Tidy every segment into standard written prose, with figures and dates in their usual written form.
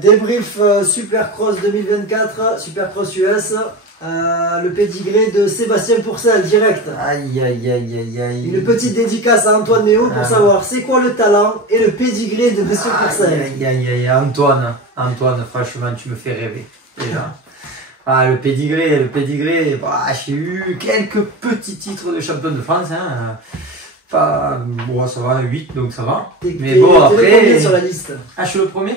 Débrief Supercross 2024, Supercross US, le pédigré de Sébastien Pourcel, direct. Aïe aïe aïe aïe aïe. Une petite dédicace à Antoine Néo pour savoir c'est quoi le talent et le pédigré de Monsieur Pourcel. Aïe aïe aïe, Antoine, franchement tu me fais rêver, déjà. Ah, le pédigré, bah, j'ai eu quelques petits titres de champion de France, hein. Pas, bon, ça va, 8, donc ça va. Mais bon, après. T'es le combien sur la liste? Ah, je suis le premier?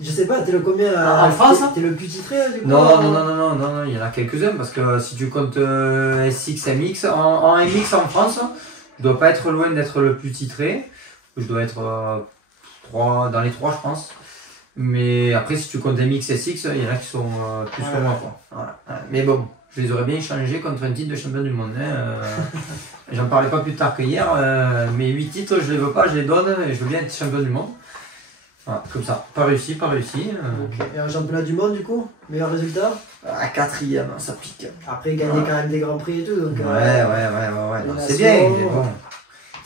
Je sais pas, t'es le combien en France? T'es le plus titré du coup? Non, il y en a quelques-uns, parce que si tu comptes SX, MX, en MX en France, je dois pas être loin d'être le plus titré. Je dois être dans les 3, je pense. Mais après, si tu comptes MX, SX, il y en a qui sont plus que moi, quoi. Voilà. Mais bon, je les aurais bien échangés contre un titre de champion du monde. Hein. J'en parlais pas plus tard que hier. Mes 8 titres, je les veux pas, je les donne et je veux bien être champion du monde. Voilà, comme ça. Pas réussi. Ok. Et un championnat du monde, du coup? Meilleur résultat? À 4e, ça pique. Après, gagner quand même des grands prix et tout. Donc, ouais. C'est bien, mais bon.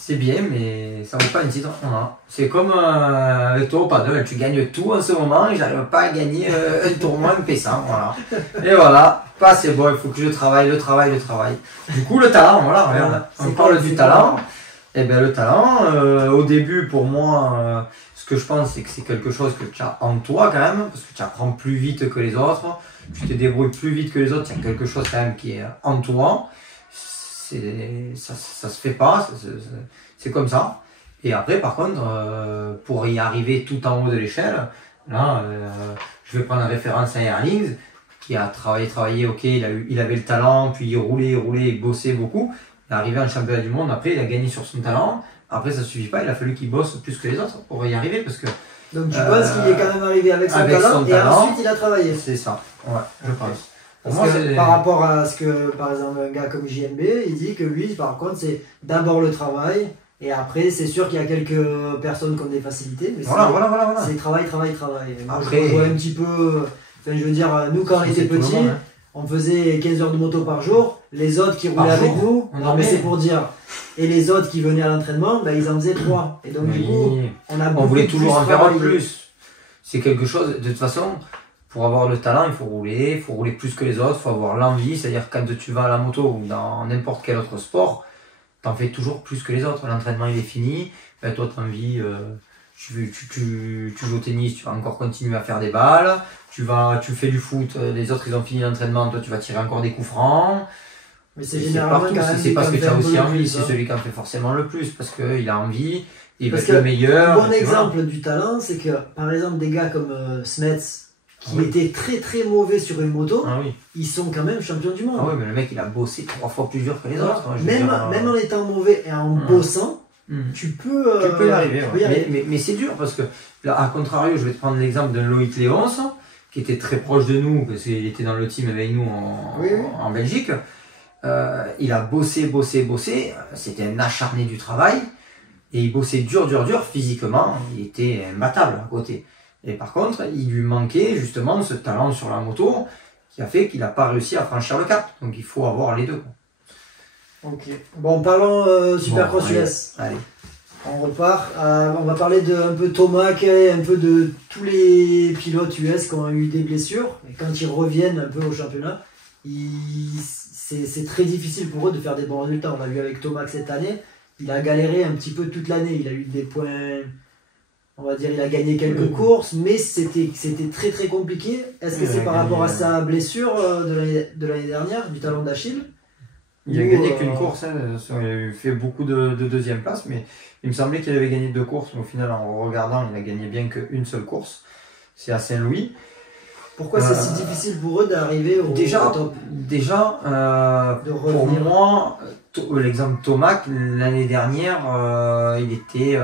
C'est bien, mais ça vaut pas un titre. Voilà. C'est comme avec toi au paddle, tu gagnes tout en ce moment et j'arrive pas à gagner un tournoi MP100. Voilà. Et voilà, pas c'est bon, il faut que je travaille, le travail. Du coup, le talent, voilà, regarde. On parle du talent. Et bien, le talent, au début, pour moi, ce que je pense, c'est que c'est quelque chose que tu as en toi quand même, parce que tu apprends plus vite que les autres, tu te débrouilles plus vite que les autres, il y a quelque chose quand même qui est en toi. Ça se fait pas, c'est comme ça. Et après, par contre, pour y arriver tout en haut de l'échelle, là, je vais prendre référence à Erlings, qui a travaillé, ok, il avait le talent, puis il roulait, il bossait beaucoup. Il est arrivé en championnat du monde, après il a gagné sur son talent. Après, ça suffit pas, il a fallu qu'il bosse plus que les autres pour y arriver, parce que... Donc tu penses qu'il est quand même arrivé avec son talent et ensuite il a travaillé? C'est ça, ouais, je pense. Parce que par rapport à ce que, par exemple, un gars comme JMB, il dit que lui, par contre, c'est d'abord le travail, et après, c'est sûr qu'il y a quelques personnes qui ont des facilités, mais voilà. C'est travail. Moi, après, je vois un petit peu, enfin, je veux dire, nous, quand on était petits, on faisait 15 heures de moto par jour, les autres qui roulaient avec nous, non mais c'est pour dire, et les autres qui venaient à l'entraînement, bah, ils en faisaient 3. Et donc, du coup, on voulait toujours en faire plus. C'est quelque chose, de toute façon, pour avoir le talent, il faut rouler plus que les autres, il faut avoir l'envie, c'est-à-dire quand tu vas à la moto ou dans n'importe quel autre sport, t'en fais toujours plus que les autres. L'entraînement il est fini, ben, toi tu as envie, tu joues au tennis, tu vas encore continuer à faire des balles, tu fais du foot, les autres ils ont fini l'entraînement, toi tu vas tirer encore des coups francs. Mais c'est généralement partout, c'est parce que tu as aussi envie, c'est celui qui en fait forcément le plus, parce qu'il a envie. Il veut être le meilleur. Un bon exemple du talent, c'est que par exemple des gars comme Smets, qui étaient très mauvais sur une moto, ils sont quand même champions du monde. Ah oui, mais le mec il a bossé 3 fois plus dur que les autres. Même en étant mauvais et en bossant, tu peux y arriver. Mais c'est dur parce que, là, à contrario, je vais te prendre l'exemple de Loïc Léonce, qui était très proche de nous, parce qu'il était dans le team avec nous en Belgique. Il a bossé, c'était un acharné du travail. Et il bossait dur physiquement, il était imbattable à côté. Et par contre, il lui manquait justement ce talent sur la moto qui a fait qu'il n'a pas réussi à franchir le cap. Donc il faut avoir les deux. Ok. Bon, parlons Supercross US. Allez. On repart. On va parler un peu Tomac et un peu de tous les pilotes US qui ont eu des blessures. Et quand ils reviennent un peu au championnat, c'est très difficile pour eux de faire des bons résultats. On l'a vu avec Tomac cette année. Il a galéré un petit peu toute l'année. Il a eu des points, on va dire, il a gagné quelques courses, mais c'était très compliqué. Est-ce que c'est par rapport à sa blessure de l'année dernière, du talon d'Achille? Il a gagné qu'une course, hein. Il a fait beaucoup de deuxième place, mais il me semblait qu'il avait gagné 2 courses, mais au final, en regardant, il a gagné bien qu'une seule course. C'est à Saint-Louis. Pourquoi c'est si difficile pour eux d'arriver au top? Déjà, pour moi, l'exemple Tomac, l'année dernière, il était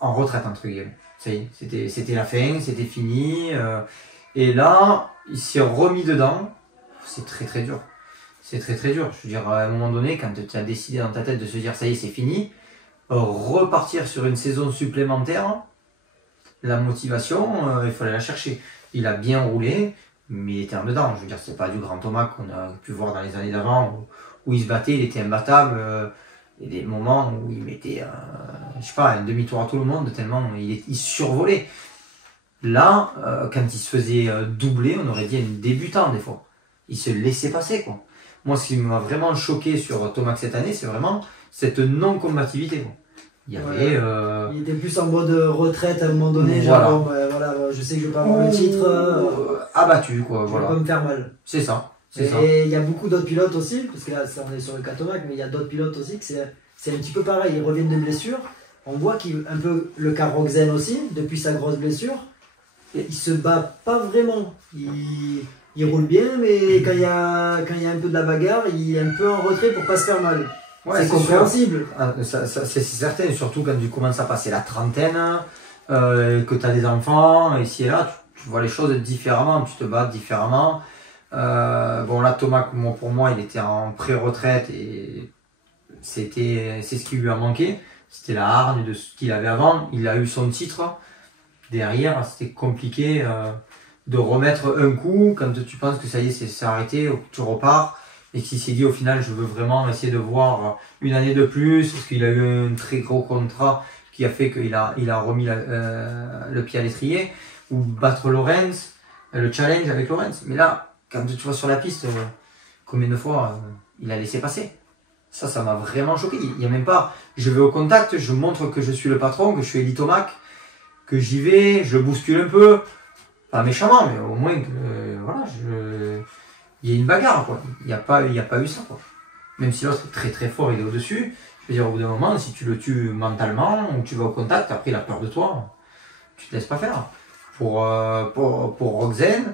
en retraite, entre guillemets. Ça y est, c'était la fin, c'était fini. Et là, il s'est remis dedans. C'est très dur. C'est très dur. Je veux dire, à un moment donné, quand tu as décidé dans ta tête de se dire ça y est, c'est fini, repartir sur une saison supplémentaire, la motivation, il fallait la chercher. Il a bien roulé, mais il était en dedans. Je veux dire, c'est pas du grand Tomac qu'on a pu voir dans les années d'avant où il se battait, il était imbattable. Il y a des moments où il mettait, je sais pas, un demi-tour à tout le monde tellement il survolait. Là, quand il se faisait doubler, on aurait dit un débutant des fois. Il se laissait passer, quoi. Moi, ce qui m'a vraiment choqué sur Tomac cette année, c'est vraiment cette non-combativité, quoi. Il y avait... Il était plus en mode retraite à un moment donné, voilà. Genre, bon, voilà, je sais que je vais pas avoir le titre. Abattu, quoi, Je voilà. vais pas me faire mal. C'est ça. Et il y a beaucoup d'autres pilotes aussi, parce que là, on est sur le cas Tomac, mais il y a d'autres pilotes aussi, que c'est un petit peu pareil. Ils reviennent de blessures. On voit un peu le cas Rogzen aussi, depuis sa grosse blessure. Et il se bat pas vraiment. Il roule bien, mais quand il y a un peu de la bagarre, il est un peu en retrait pour pas se faire mal. Ouais, c'est compréhensible. C'est certain, surtout quand tu commences à passer la trentaine, que tu as des enfants, ici et là, tu vois les choses différemment, tu te bats différemment. Bon là, Tomac, pour moi, il était en pré-retraite et c'est ce qui lui a manqué. C'était la hargne de ce qu'il avait avant. Il a eu son titre. Derrière, c'était compliqué de remettre un coup quand tu penses que ça y est, c'est arrêté, tu repars. Et qu'il s'est dit au final, je veux vraiment essayer de voir une année de plus, parce qu'il a eu un très gros contrat qui a fait qu'il a remis le pied à l'étrier, ou battre Lorenz, le challenge avec Lorenz. Mais là, quand tu vas sur la piste, combien de fois il a laissé passer? Ça m'a vraiment choqué. Il n'y a même pas, je vais au contact, je montre que je suis le patron, que je suis Elie Tomac, que j'y vais, je bouscule un peu, pas méchamment, mais au moins que, voilà, il y a une bagarre, quoi. Il n'y a pas eu ça, quoi. Même si l'autre est très très fort, il est au-dessus. Je veux dire, au bout d'un moment, si tu le tues mentalement, ou tu vas au contact, après il a peur de toi, tu te laisses pas faire. Pour Rogzen,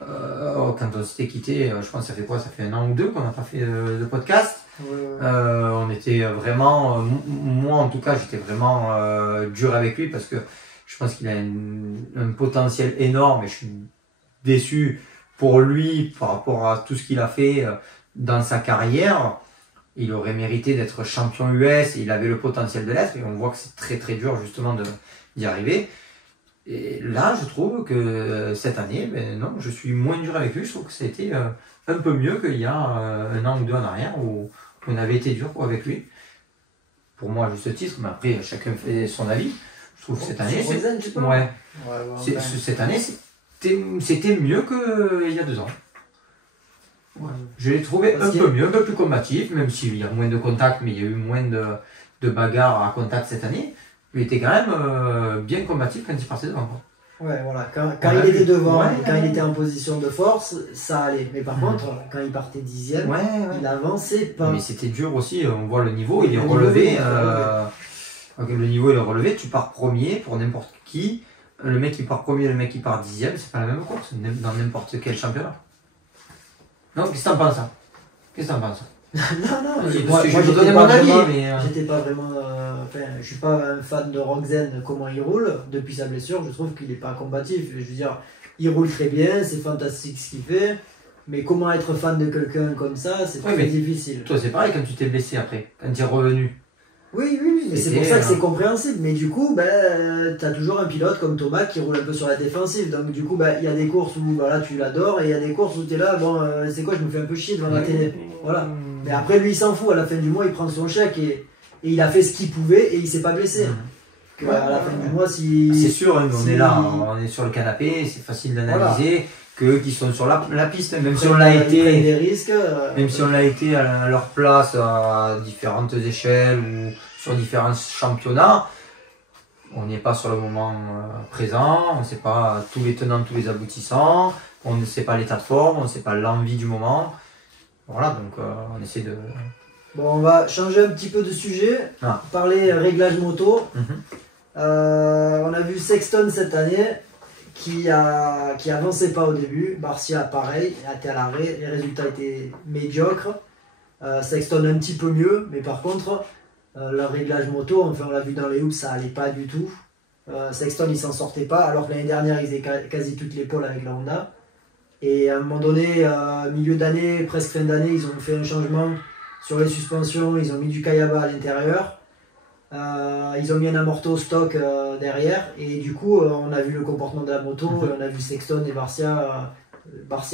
quand on s'était quitté, je pense que ça fait quoi? Ça fait 1 an ou 2 qu'on n'a pas fait de podcast. On était vraiment, moi en tout cas, j'étais vraiment dur avec lui parce que je pense qu'il a un potentiel énorme et je suis déçu pour lui par rapport à tout ce qu'il a fait dans sa carrière. Il aurait mérité d'être champion US et il avait le potentiel de l'être et on voit que c'est très très dur justement d'y arriver. Et là, je trouve que cette année, non, je suis moins dur avec lui. Je trouve que ça a été un peu mieux qu'il y a 1 an ou 2 en arrière où on avait été dur avec lui. Pour moi, à juste titre, mais après, chacun fait son avis. Je trouve que cette année, cette année, c'était mieux qu'il y a 2 ans. Ouais. Je l'ai trouvé un peu mieux, un peu plus combatif, même s'il y a moins de contacts, mais il y a eu moins de bagarres à contact cette année. Il était quand même bien combatif quand il partait devant, quoi. Ouais, voilà. Quand il était devant et quand il était en position de force, ça allait. Mais par contre, quand il partait 10e, il avançait pas. Mais c'était dur aussi, on voit le niveau, il est relevé. Le niveau il est relevé, tu pars premier pour n'importe qui. Le mec qui part premier, le mec qui part 10e, c'est pas la même course dans n'importe quel championnat. Non, qu'est-ce que t'en penses? Non, moi j'étais pas vraiment, j'étais pas vraiment. Je suis pas un fan de Rogzen, comment il roule depuis sa blessure. Je trouve qu'il est pas combatif. Je veux dire, il roule très bien, c'est fantastique ce qu'il fait. Mais comment être fan de quelqu'un comme ça, c'est très difficile. Toi, c'est pareil quand tu t'es blessé après, quand tu es revenu. Oui, mais c'est pour ça que c'est compréhensible. Mais du coup, tu as toujours un pilote comme Tomac qui roule un peu sur la défensive. Donc du coup, il y a des courses où tu l'adores et il y a des courses où tu es là, c'est quoi, je me fais un peu chier devant la télé. Voilà. Mais après, lui, il s'en fout. À la fin du mois, il prend son chèque et il a fait ce qu'il pouvait et il s'est pas blessé. À la fin du mois, c'est sûr, on est là, on est sur le canapé, c'est facile d'analyser. Voilà. Qu'eux qui sont sur la piste, même si on l'a été, des risques, même si on l'a été à leur place à différentes échelles ou sur différents championnats, on n'est pas sur le moment présent, on ne sait pas tous les tenants, tous les aboutissants, on ne sait pas l'état de forme, on ne sait pas l'envie du moment. Voilà, donc on essaie de... Bon, on va changer un petit peu de sujet, parler réglage moto. On a vu Sexton cette année qui avançait pas au début. Barcia pareil, a été à l'arrêt, les résultats étaient médiocres. Sexton un petit peu mieux, mais par contre leur réglage moto, enfin on l'a vu dans les hoops, ça allait pas du tout. Sexton il s'en sortait pas, alors que l'année dernière il faisait quasi toutes les pôles avec la Honda. Et à un moment donné, milieu d'année, presque fin d'année, ils ont fait un changement sur les suspensions, ils ont mis du Kayaba à l'intérieur. Ils ont mis un amorto stock derrière et du coup on a vu le comportement de la moto, on a vu Sexton et Barcia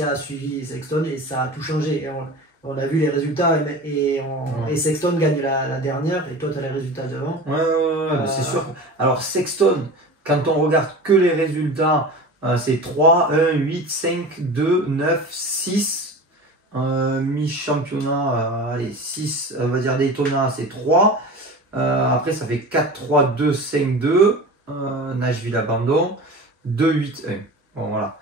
a suivi Sexton et ça a tout changé et on a vu les résultats et Sexton gagne la dernière et toi tu as les résultats devant. C'est sûr. Alors Sexton, quand on regarde que les résultats, c'est 3, 1, 8, 5, 2, 9, 6. Mi-championnat, allez, 6, on va dire Daytona, c'est 3. Après, ça fait 4, 3, 2, 5, 2. Nashville abandon. 2, 8, 1. Bon, voilà.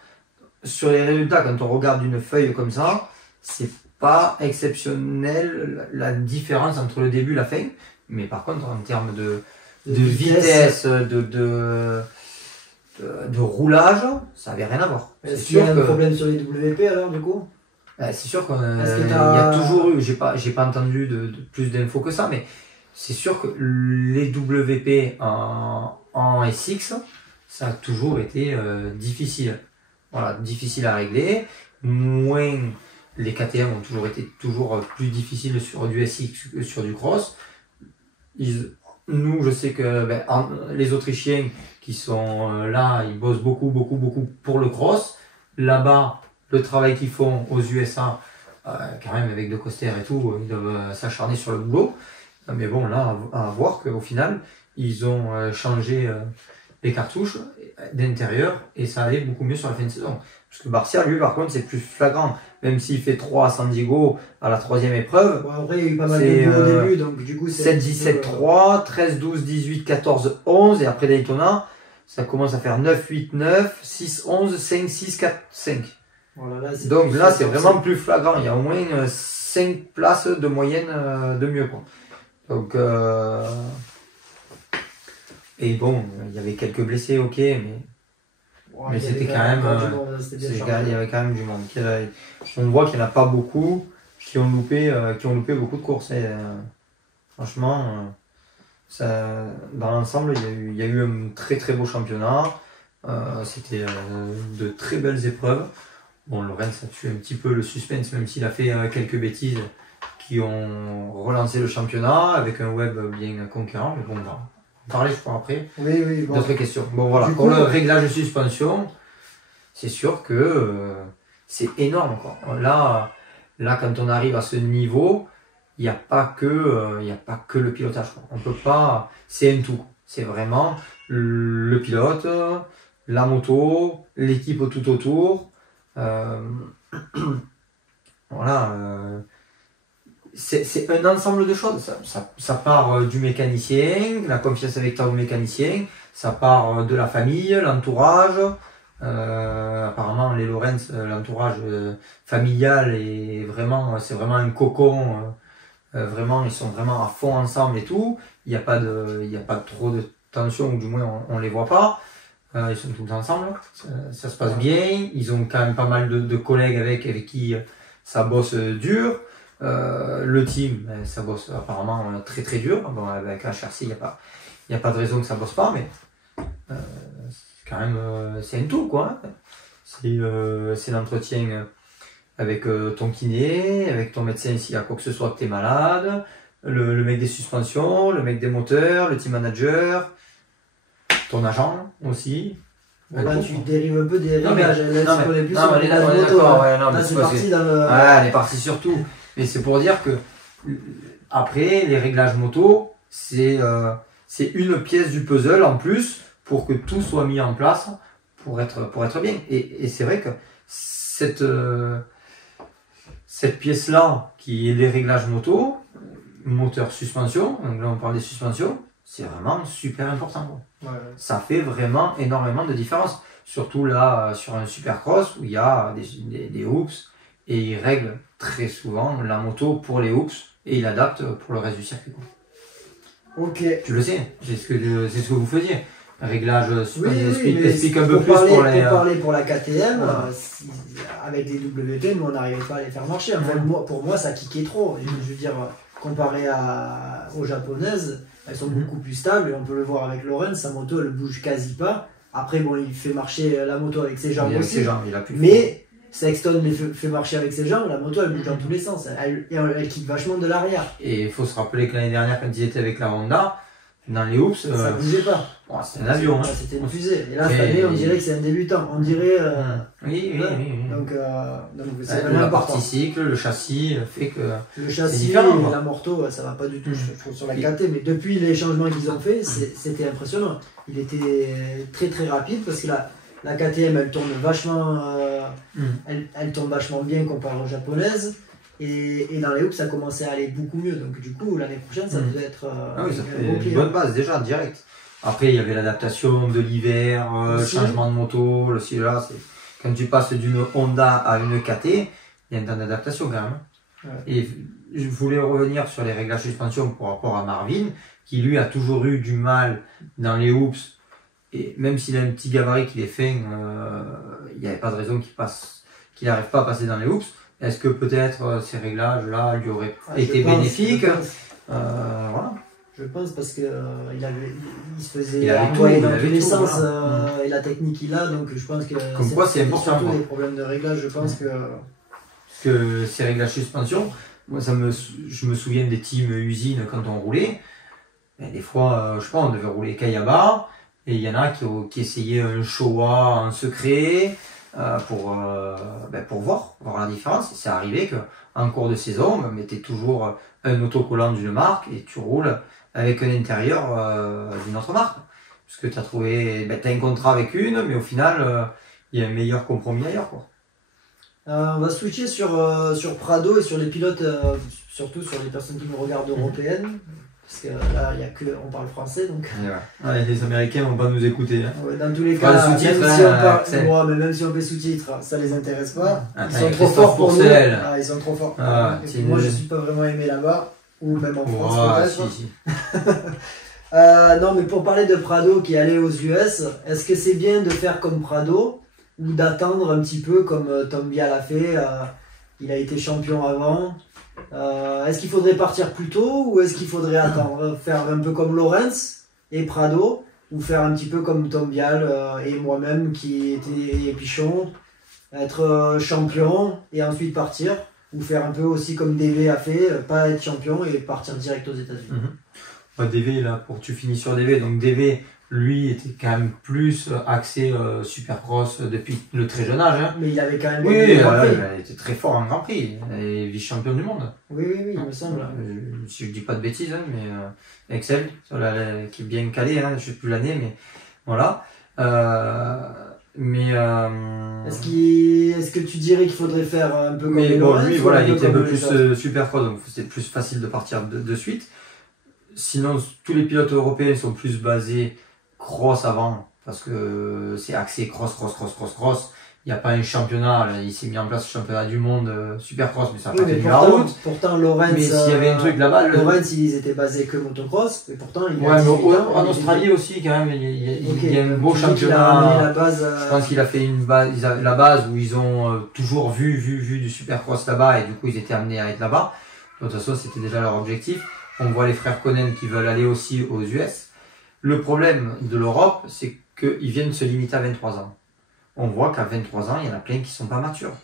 Sur les résultats, quand on regarde une feuille comme ça, c'est pas exceptionnel la différence entre le début et la fin. Mais par contre, en termes de vitesse, de roulage, ça avait rien à voir. Est-ce qu'il y a un problème sur les WP alors, du coup? C'est sûr qu'il y a toujours eu, j'ai pas entendu de plus d'infos que ça, mais c'est sûr que les WP en SX, ça a toujours été difficile. Voilà, difficile à régler. Moins les KTM ont toujours été plus difficiles sur du SX que sur du cross. Nous, je sais que les Autrichiens qui sont là, ils bossent beaucoup pour le cross. Là-bas, le travail qu'ils font aux USA, quand même avec De Coster et tout, ils doivent s'acharner sur le boulot. Mais bon, là, à voir qu'au final, ils ont changé les cartouches d'intérieur et ça allait beaucoup mieux sur la fin de saison. Parce que Barcia, lui, par contre, c'est plus flagrant. Même s'il fait 3 à San Diego à la 3e épreuve. Bon, après, il y a eu pas mal de buts au début, donc du coup, c'est 7, 17, 3, 13, 12, 18, 14, 11. Et après Daytona, ça commence à faire 9, 8, 9, 6, 11, 5, 6, 4, 5. Voilà, donc là, c'est vraiment plus flagrant. Il y a au moins 5 places de moyenne de mieux, quoi. Donc, et bon, il y avait quelques blessés, ok, mais c'était quand même, il y avait quand même du monde. On voit qu'il n'y en a pas beaucoup qui ont loupé beaucoup de courses. Et, franchement, dans l'ensemble, il y a eu un très beau championnat. C'était de très belles épreuves. Bon, Lorenz a tué un petit peu le suspense, même s'il a fait quelques bêtises qui ont relancé le championnat avec un web bien conquérant. Mais bon, on va parler, je crois, après. Oui, bon. D'autres questions. Bon, voilà. Pour le réglage de suspension, c'est sûr que c'est énorme, quoi. Là, quand on arrive à ce niveau, il n'y a pas que le pilotage, quoi. On peut pas, c'est un tout. C'est vraiment le pilote, la moto, l'équipe tout autour. Voilà. C'est un ensemble de choses. Ça part du mécanicien, la confiance avec ton mécanicien, ça part de la famille, l'entourage. Apparemment, les Lorenz, l'entourage familial est c'est vraiment un cocon. Vraiment, ils sont vraiment à fond ensemble et tout. Il n'y a pas trop de tension, ou du moins on les voit pas. Ils sont tous ensemble. Ça se passe bien. Ils ont quand même pas mal de collègues avec qui ça bosse dur. Le team, ça bosse apparemment très dur. Bon, avec HRC, il n'y a pas de raison que ça bosse pas, mais quand même, c'est un tout, quoi. C'est l'entretien avec ton kiné, avec ton médecin s'il y a quoi que ce soit que tu es malade, le mec des suspensions, le mec des moteurs, le team manager, ton agent aussi. Bon, là, tu dérives un peu des réglages. On est parti sur tout. Mais c'est pour dire que après, les réglages moto, c'est une pièce du puzzle en plus pour que tout soit mis en place pour être bien. Et c'est vrai que cette pièce-là, qui est les réglages moto, moteur suspension, donc là on parle des suspensions, c'est vraiment super important. Ouais. Ça fait vraiment énormément de différence. Surtout là, sur un supercross où il y a des hoops et il règle très souvent la moto pour les hoops et il adapte pour le reste du circuit. Ok. Tu le sais, c'est ce que vous faisiez. Réglage, explique un peu plus pour parler pour la KTM, avec les WP, nous on n'arrivait pas à les faire marcher. En fait, pour moi, ça kickait trop. Je veux dire, comparé aux japonaises, elles sont beaucoup plus stables. Et on peut le voir avec Lorenz, sa moto elle bouge quasi pas. Après, bon, il fait marcher la moto avec ses jambes aussi. Mais Sexton les fait marcher avec ses jambes, la moto elle bouge dans tous les sens. Elle kick vachement de l'arrière. Et il faut se rappeler que l'année dernière, quand ils étaient avec la Honda, Dans les hoops, ça bougeait pas. Bon, c'était un avion. Hein. C'était une fusée. Et là, cette année, on dirait que c'est un débutant. On dirait. Oui. Donc c'est vraiment la partie cycle, le châssis fait que. Le châssis et la morto, ça va pas du tout, je trouve, sur la KT. Mais depuis les changements qu'ils ont fait, c'était impressionnant. Il était très très rapide parce que la KTM, elle tourne vachement. Elle tourne vachement bien comparé aux japonaises. Et dans les hoops, ça commençait à aller beaucoup mieux. Donc, du coup, l'année prochaine, ça devait être. Oui, ça fait une bonne base déjà, direct. Après, il y avait l'adaptation de l'hiver, le changement de moto, le ci, là. Quand tu passes d'une Honda à une KT, il y a un temps d'adaptation quand même. Ouais. Et je voulais revenir sur les réglages suspension par rapport à Marvin, qui lui a toujours eu du mal dans les hoops. Et même s'il a un petit gabarit qu'il est fin, il n'y avait pas de raison qu'il n'arrive pas à passer dans les hoops. Est-ce que peut-être ces réglages-là lui auraient été bénéfiques? Voilà. Je pense parce que il se faisait envoyer dans tous les sens et la technique qu'il a, donc je pense que comme quoi c'est important. Surtout des problèmes de réglage, je pense que ces réglages suspension, moi je me souviens des teams usines quand on roulait. Et des fois, je sais pas, on devait rouler Kayaba et il y en a qui essayaient un Showa en secret. Pour voir la différence. C'est arrivé qu'en cours de saison, on mettait toujours un autocollant d'une marque et tu roules avec un intérieur d'une autre marque. Parce que tu as trouvé, t'as un contrat avec une, mais au final, il y a un meilleur compromis ailleurs, quoi. On va switcher sur Prado et sur les pilotes, surtout sur les personnes qui nous regardent européennes. Parce que là, il y a que on parle français, donc. Ouais, les Américains vont pas nous écouter. Hein. Ouais, dans tous les cas, même si on fait sous-titres, ça les intéresse pas. Ils sont trop forts pour nous. Ils sont trop forts. Moi, je suis pas vraiment aimé là-bas, ou même en France peut-être. Si. Non, mais pour parler de Prado qui est allé aux US, est-ce que c'est bien de faire comme Prado ou d'attendre un petit peu comme Tom Vial l'a fait? Il a été champion avant. Est-ce qu'il faudrait partir plus tôt ou est-ce qu'il faudrait attendre, faire un peu comme Lorenz et Prado, ou faire un petit peu comme Tom Vial et moi-même qui était Pichon, être champion et ensuite partir, ou faire un peu aussi comme DV a fait, pas être champion et partir direct aux États-Unis. DV, là, pour tu finis sur DV, donc DV, lui, était quand même plus axé Supercross depuis le très jeune âge. Hein. Mais il avait quand même il était très fort en Grand Prix, et vice-champion du monde. Oui, il me semble. Si je dis pas de bêtises, hein, mais Excel, qui est bien calé, hein, je sais plus l'année, mais voilà. Est-ce que tu dirais qu'il faudrait faire un peu comme lui, voilà, il était un peu plus Supercross, donc c'était plus facile de partir de suite. Sinon, tous les pilotes européens sont plus basés cross avant, parce que c'est axé cross. Il n'y a pas un championnat, là, il s'est mis en place le championnat du monde Supercross, mais ça n'a pas tenu la route. Pourtant, Lorenz, mais s'il y avait un truc là-bas, Lorenz, ils étaient basés que motocross, et pourtant, en Australie aussi, quand même, il y a un beau championnat. Je pense qu'il a fait la base où ils ont toujours vu du Supercross là-bas, et du coup, ils étaient amenés à être là-bas. De toute façon, c'était déjà leur objectif. On voit les frères Conen qui veulent aller aussi aux US. Le problème de l'Europe, c'est qu'ils viennent se limiter à 23 ans. On voit qu'à 23 ans, il y en a plein qui sont pas matures,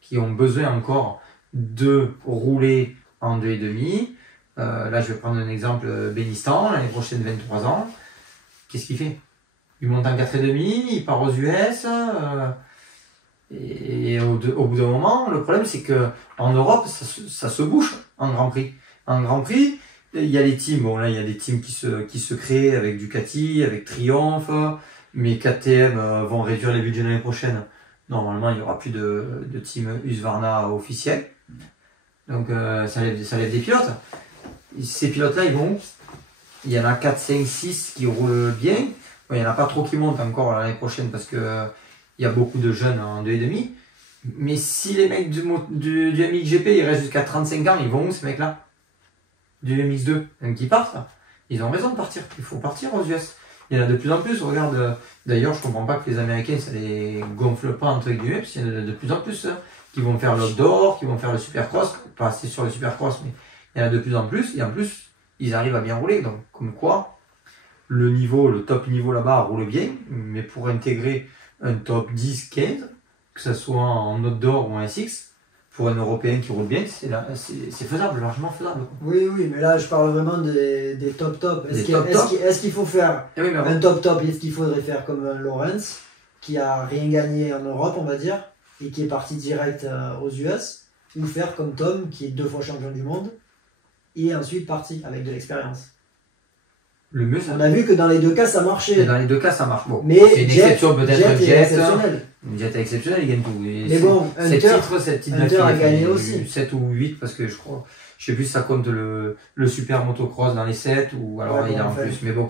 qui ont besoin encore de rouler en 2,5. Là, je vais prendre un exemple, Benistan, l'année prochaine, 23 ans. Qu'est-ce qu'il fait? Il monte en 4,5, il part aux US. Et au bout d'un moment, le problème, c'est que en Europe, ça se bouche en Grand Prix. En Grand Prix, il y a les teams, bon là il y a des teams qui se créent avec Ducati, avec Triumph, mais KTM vont réduire les budgets l'année prochaine. Normalement il n'y aura plus de team Husqvarna officiel. Donc ça lève des pilotes. Ces pilotes-là ils vont, il y en a 4, 5, 6 qui roulent bien. Bon, il n'y en a pas trop qui montent encore l'année prochaine parce que il y a beaucoup de jeunes en 2,5. Mais si les mecs du MXGP ils restent jusqu'à 35 ans, ils vont où ces mecs-là? Du MX2, même qui partent, ils ont raison de partir. Il faut partir aux US. Il y en a de plus en plus. Regarde, d'ailleurs, je comprends pas que les Américains, ça les gonfle pas entre guillemets, parce qu'il y en a de plus en plus qui vont faire l'outdoor, qui vont faire le Supercross, pas assez sur le Supercross, mais il y en a de plus en plus. Et en plus, ils arrivent à bien rouler. Donc, comme quoi, le top niveau là-bas roule bien, mais pour intégrer un top 10, 15, que ce soit en outdoor ou en SX, pour un Européen qui roule bien, c'est faisable, largement faisable. Oui, mais là je parle vraiment des top. Est-ce qu'il faut faire un top? Est-ce qu'il faudrait faire comme un Lawrence qui a rien gagné en Europe, on va dire, et qui est parti direct aux US, ou faire comme Tom qui est 2 fois champion du monde et ensuite parti avec de l'expérience? Le mieux, on a vu que dans les 2 cas ça marchait. Dans les 2 cas ça marche. Bon, mais c'est une exception peut-être. Jet est exceptionnel. Jet est exceptionnel, il gagne tout. Mais bon, Hunter a gagné aussi. 7 ou 8 parce que je sais plus si ça compte le super motocross dans les 7 ou alors il y a en plus. Mais bon,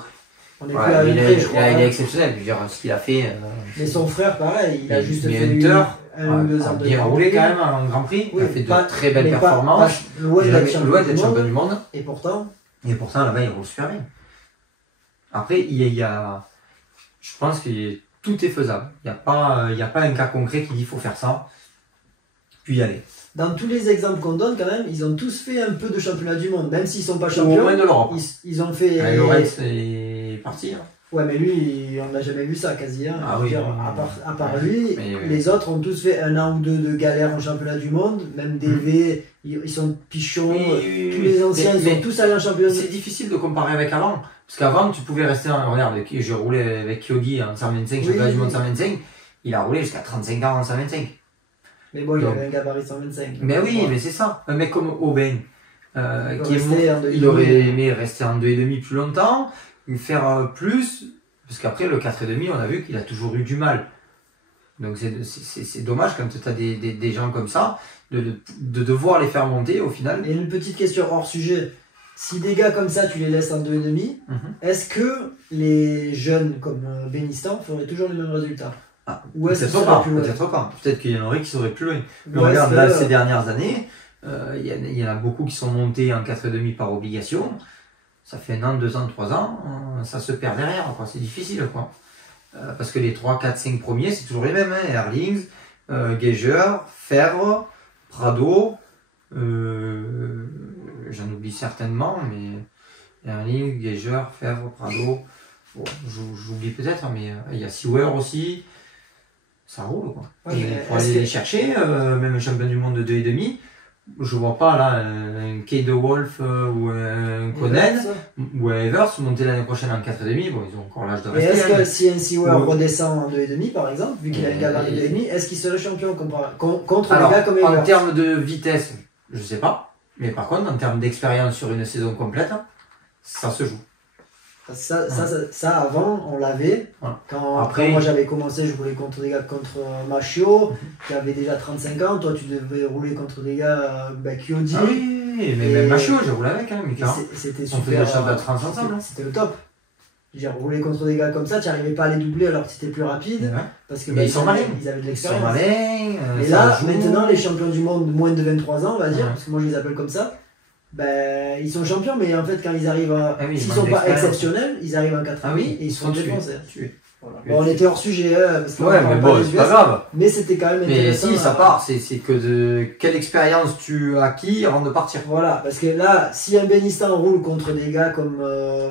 on est plus à il est exceptionnel. Je veux dire, ce qu'il a fait. Mais son frère, pareil, il a juste fait Hunter. Un ou 2 ans de bien roulé quand même en Grand Prix. Il a fait de très belles performances. Loin d'être champion du monde. Et pourtant là-bas, il roule super bien. Après, je pense que tout est faisable. Il n'y a pas un cas concret qui dit qu'il faut faire ça, puis y aller. Dans tous les exemples qu'on donne, quand même, ils ont tous fait un peu de championnat du monde, même s'ils ne sont pas champions. Au moins de l'Europe. Ils ont fait. Lorenz est parti. Hein. Ouais, mais lui, on n'a jamais vu ça quasi. Hein. À part lui, les autres ont tous fait 1 an ou 2 de galère en championnat du monde, même DV, ils sont pichons. Tous les anciens, ils sont tous allés en championnat. C'est difficile de comparer avec avant. Parce qu'avant, tu pouvais rester regarde, je roulais avec Kyogi en 125, championnat du monde 125, il a roulé jusqu'à 35 ans en 125. Mais bon, il avait un gabarit 125. Mais oui, mais c'est ça. Un mec comme Aubin, il aurait aimé rester en 2,5 plus longtemps, faire plus, parce qu'après le 4,5, on a vu qu'il a toujours eu du mal. Donc c'est dommage quand tu as des gens comme ça, de devoir les faire monter au final. Et une petite question hors sujet. Si des gars comme ça, tu les laisses en 2,5, est-ce que les jeunes comme Benistan feraient toujours les mêmes résultats? Ou est-ce peut-être pas. Peut-être qu'il y en aurait qui seraient plus loin. Mais regarde, là, ces dernières années, il y en a beaucoup qui sont montés en 4,5 par obligation. Ça fait 1 an, 2 ans, 3 ans, ça se perd derrière. C'est difficile. Parce que les 3, 4, 5 premiers, c'est toujours les mêmes. Hein. Erlings, Geiger, Fèvre, Prado. J'en oublie certainement, mais Erling, Geiger, Fèvre, Prado, bon, j'oublie peut-être, mais il y a Sewer aussi, ça roule quoi. Ouais, pour aller les chercher, même un champion du monde de 2,5, je vois pas là un Kay de Wolf ou un Conan ou un Evers monter l'année prochaine en 4,5, bon ils ont encore l'âge de rester. Et est-ce que si un Sewer redescend en 2,5 par exemple, vu qu'il a une gabarit de 2,5, est-ce qu'il serait champion contre les gars comme Evers? En termes de vitesse, je sais pas. Mais par contre, en termes d'expérience sur une saison complète, ça se joue. Ça avant, on l'avait. Quand moi j'avais commencé, je roulais contre des gars contre Machio, qui avait déjà 35 ans. Toi, tu devais rouler contre des gars Kyodi. Ah oui, mais même Machio, j'ai roulé avec, Mika. C'était super. On faisait le championnat de France ensemble. C'était le top. J'ai roulé contre des gars comme ça, tu n'arrivais pas à les doubler alors que c'était plus rapide. Parce que mais ils sont malins. Ils avaient de l'expérience. Ils sont malins. Et là, maintenant, les champions du monde moins de 23 ans, on va dire, parce que moi je les appelle comme ça, ils sont champions, mais en fait, quand ils arrivent s'ils sont pas exceptionnels, ils arrivent en 4 et ils sont défoncés. Voilà. Bon, on était hors sujet, parce que mais bon, c'est pas grave. Mais c'était quand même intéressant. Mais si, ça part, c'est que quelle expérience tu as acquis avant de partir. Voilà, parce que là, si un Benistan roule contre des gars comme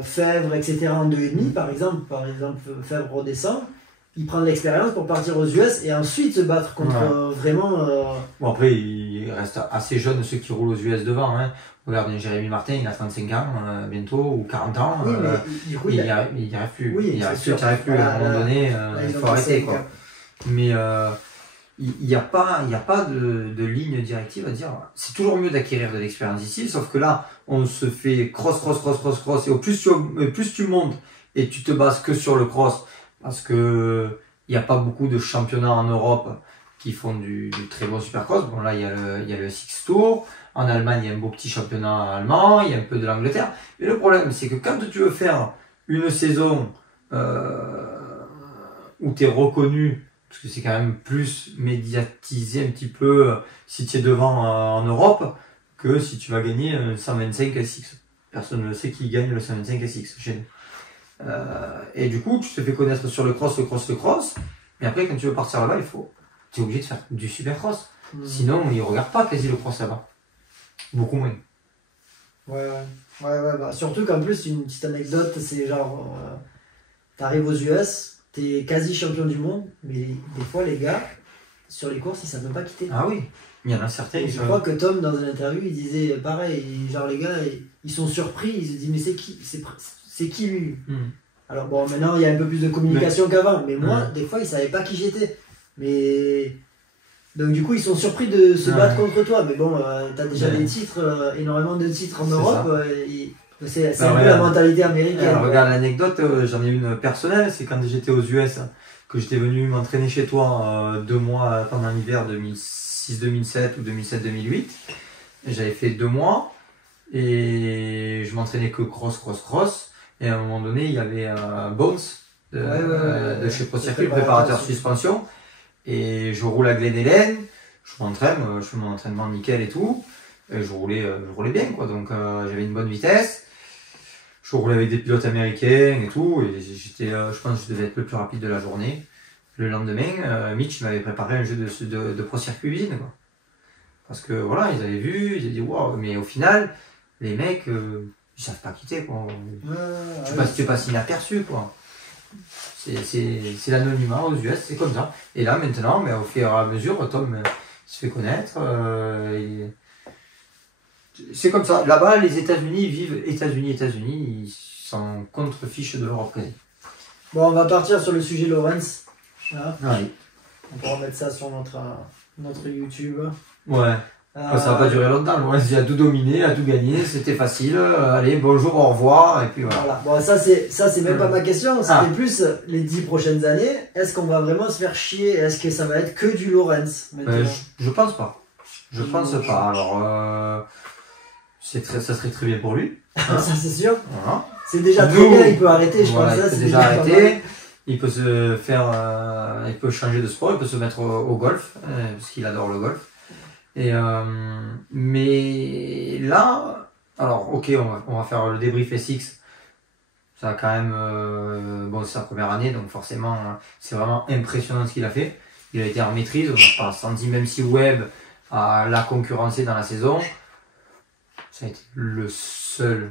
Fèvre, etc., en 2,5, par exemple, Fèvre redescend, il prend de l'expérience pour partir aux US et ensuite se battre contre vraiment. Bon, après, il reste assez jeune ceux qui roulent aux US devant. Hein. Regarde, Jérémy Martin, il a 35 ans bientôt, ou 40 ans. Oui, mais du coup, il n'y arrive plus. Oui, il n'y arrive plus. À un moment donné, il faut arrêter. Quoi. Mais il n'y a pas de ligne directive à dire. C'est toujours mieux d'acquérir de l'expérience ici, sauf que là, on se fait cross. Et au plus tu montes et tu te bases que sur le cross, parce que il n'y a pas beaucoup de championnats en Europe qui font du très bon supercross. Bon, là, il y a le Six Tour. En Allemagne, il y a un beau petit championnat allemand, il y a un peu de l'Angleterre. Mais le problème, c'est que quand tu veux faire une saison où tu es reconnu, parce que c'est quand même plus médiatisé un petit peu si tu es devant en Europe, que si tu vas gagner un 125 SX. Personne ne sait qui gagne le 125 SX chez nous. Et du coup, tu te fais connaître sur le cross. Mais après, quand tu veux partir là-bas, tu es obligé de faire du supercross. Sinon, ils ne regardent pas quasi le cross là-bas. Beaucoup moins. Ouais, surtout qu'en plus, une petite anecdote, c'est genre, t'arrives aux US, t'es quasi champion du monde, mais des fois, les gars, sur les courses, ils savent même pas quitter. Ah oui. Il y en a certains. Et je crois que Tom, dans une interview, il disait pareil, genre les gars, ils sont surpris, ils se disent mais c'est qui lui? Alors bon, maintenant il y a un peu plus de communication qu'avant, mais moi, des fois, ils savaient pas qui j'étais. Mais donc du coup, ils sont surpris de se battre contre toi. Mais bon, t'as déjà des titres, énormément de titres en Europe. C'est un peu la mentalité américaine. Regarde l'anecdote, j'en ai une personnelle, c'est quand j'étais aux US, que j'étais venu m'entraîner chez toi 2 mois pendant l'hiver 2006-2007 ou 2007-2008. J'avais fait 2 mois et je m'entraînais que cross. Et à un moment donné, il y avait Bones de chez Pro Circuit, le préparateur suspension. Et je roule à Glen Helen, je m'entraîne, je fais mon entraînement nickel et tout. Et je roulais bien, quoi. Donc j'avais une bonne vitesse. Je roulais avec des pilotes américains et tout. Et j'étais, je pense que je devais être le plus rapide de la journée. Le lendemain, Mitch m'avait préparé un jeu de Pro Circuit usine, quoi. Parce que voilà, ils avaient vu, ils avaient dit waouh, mais au final, les mecs, ils savent pas quitter, quoi. Tu passes inaperçu, quoi. C'est l'anonymat aux US, c'est comme ça. Et là, maintenant, mais au fur et à mesure, Tom se fait connaître. C'est comme ça. Là-bas, les États-Unis vivent États-Unis. Ils s'en contrefichent de l'Europe. Bon, on va partir sur le sujet Lawrence. Voilà. Oui. On pourra mettre ça sur notre YouTube. Ouais. Ça va pas durer longtemps. Lawrence, il a tout dominé, il a tout gagné. C'était facile. Allez, bonjour, au revoir. Et puis voilà. Bon, ça, c'est même pas ma question. C'était plus les 10 prochaines années. Est-ce qu'on va vraiment se faire chier? Est-ce que ça va être que du Lawrence je pense pas. Je pense pas. Alors. Ça serait très bien pour lui. Ça c'est sûr. Voilà. C'est déjà très bien, il peut arrêter, je pense. Il peut déjà arrêter. Il peut se faire, il peut changer de sport, il peut se mettre au golf, parce qu'il adore le golf. Et mais là, alors ok, on va faire le débrief SX. Ça a quand même, bon, c'est sa première année, donc forcément, c'est vraiment impressionnant ce qu'il a fait. Il a été en maîtrise, on n'a pas senti, même si Webb l'a concurrencé dans la saison. Ça a été le seul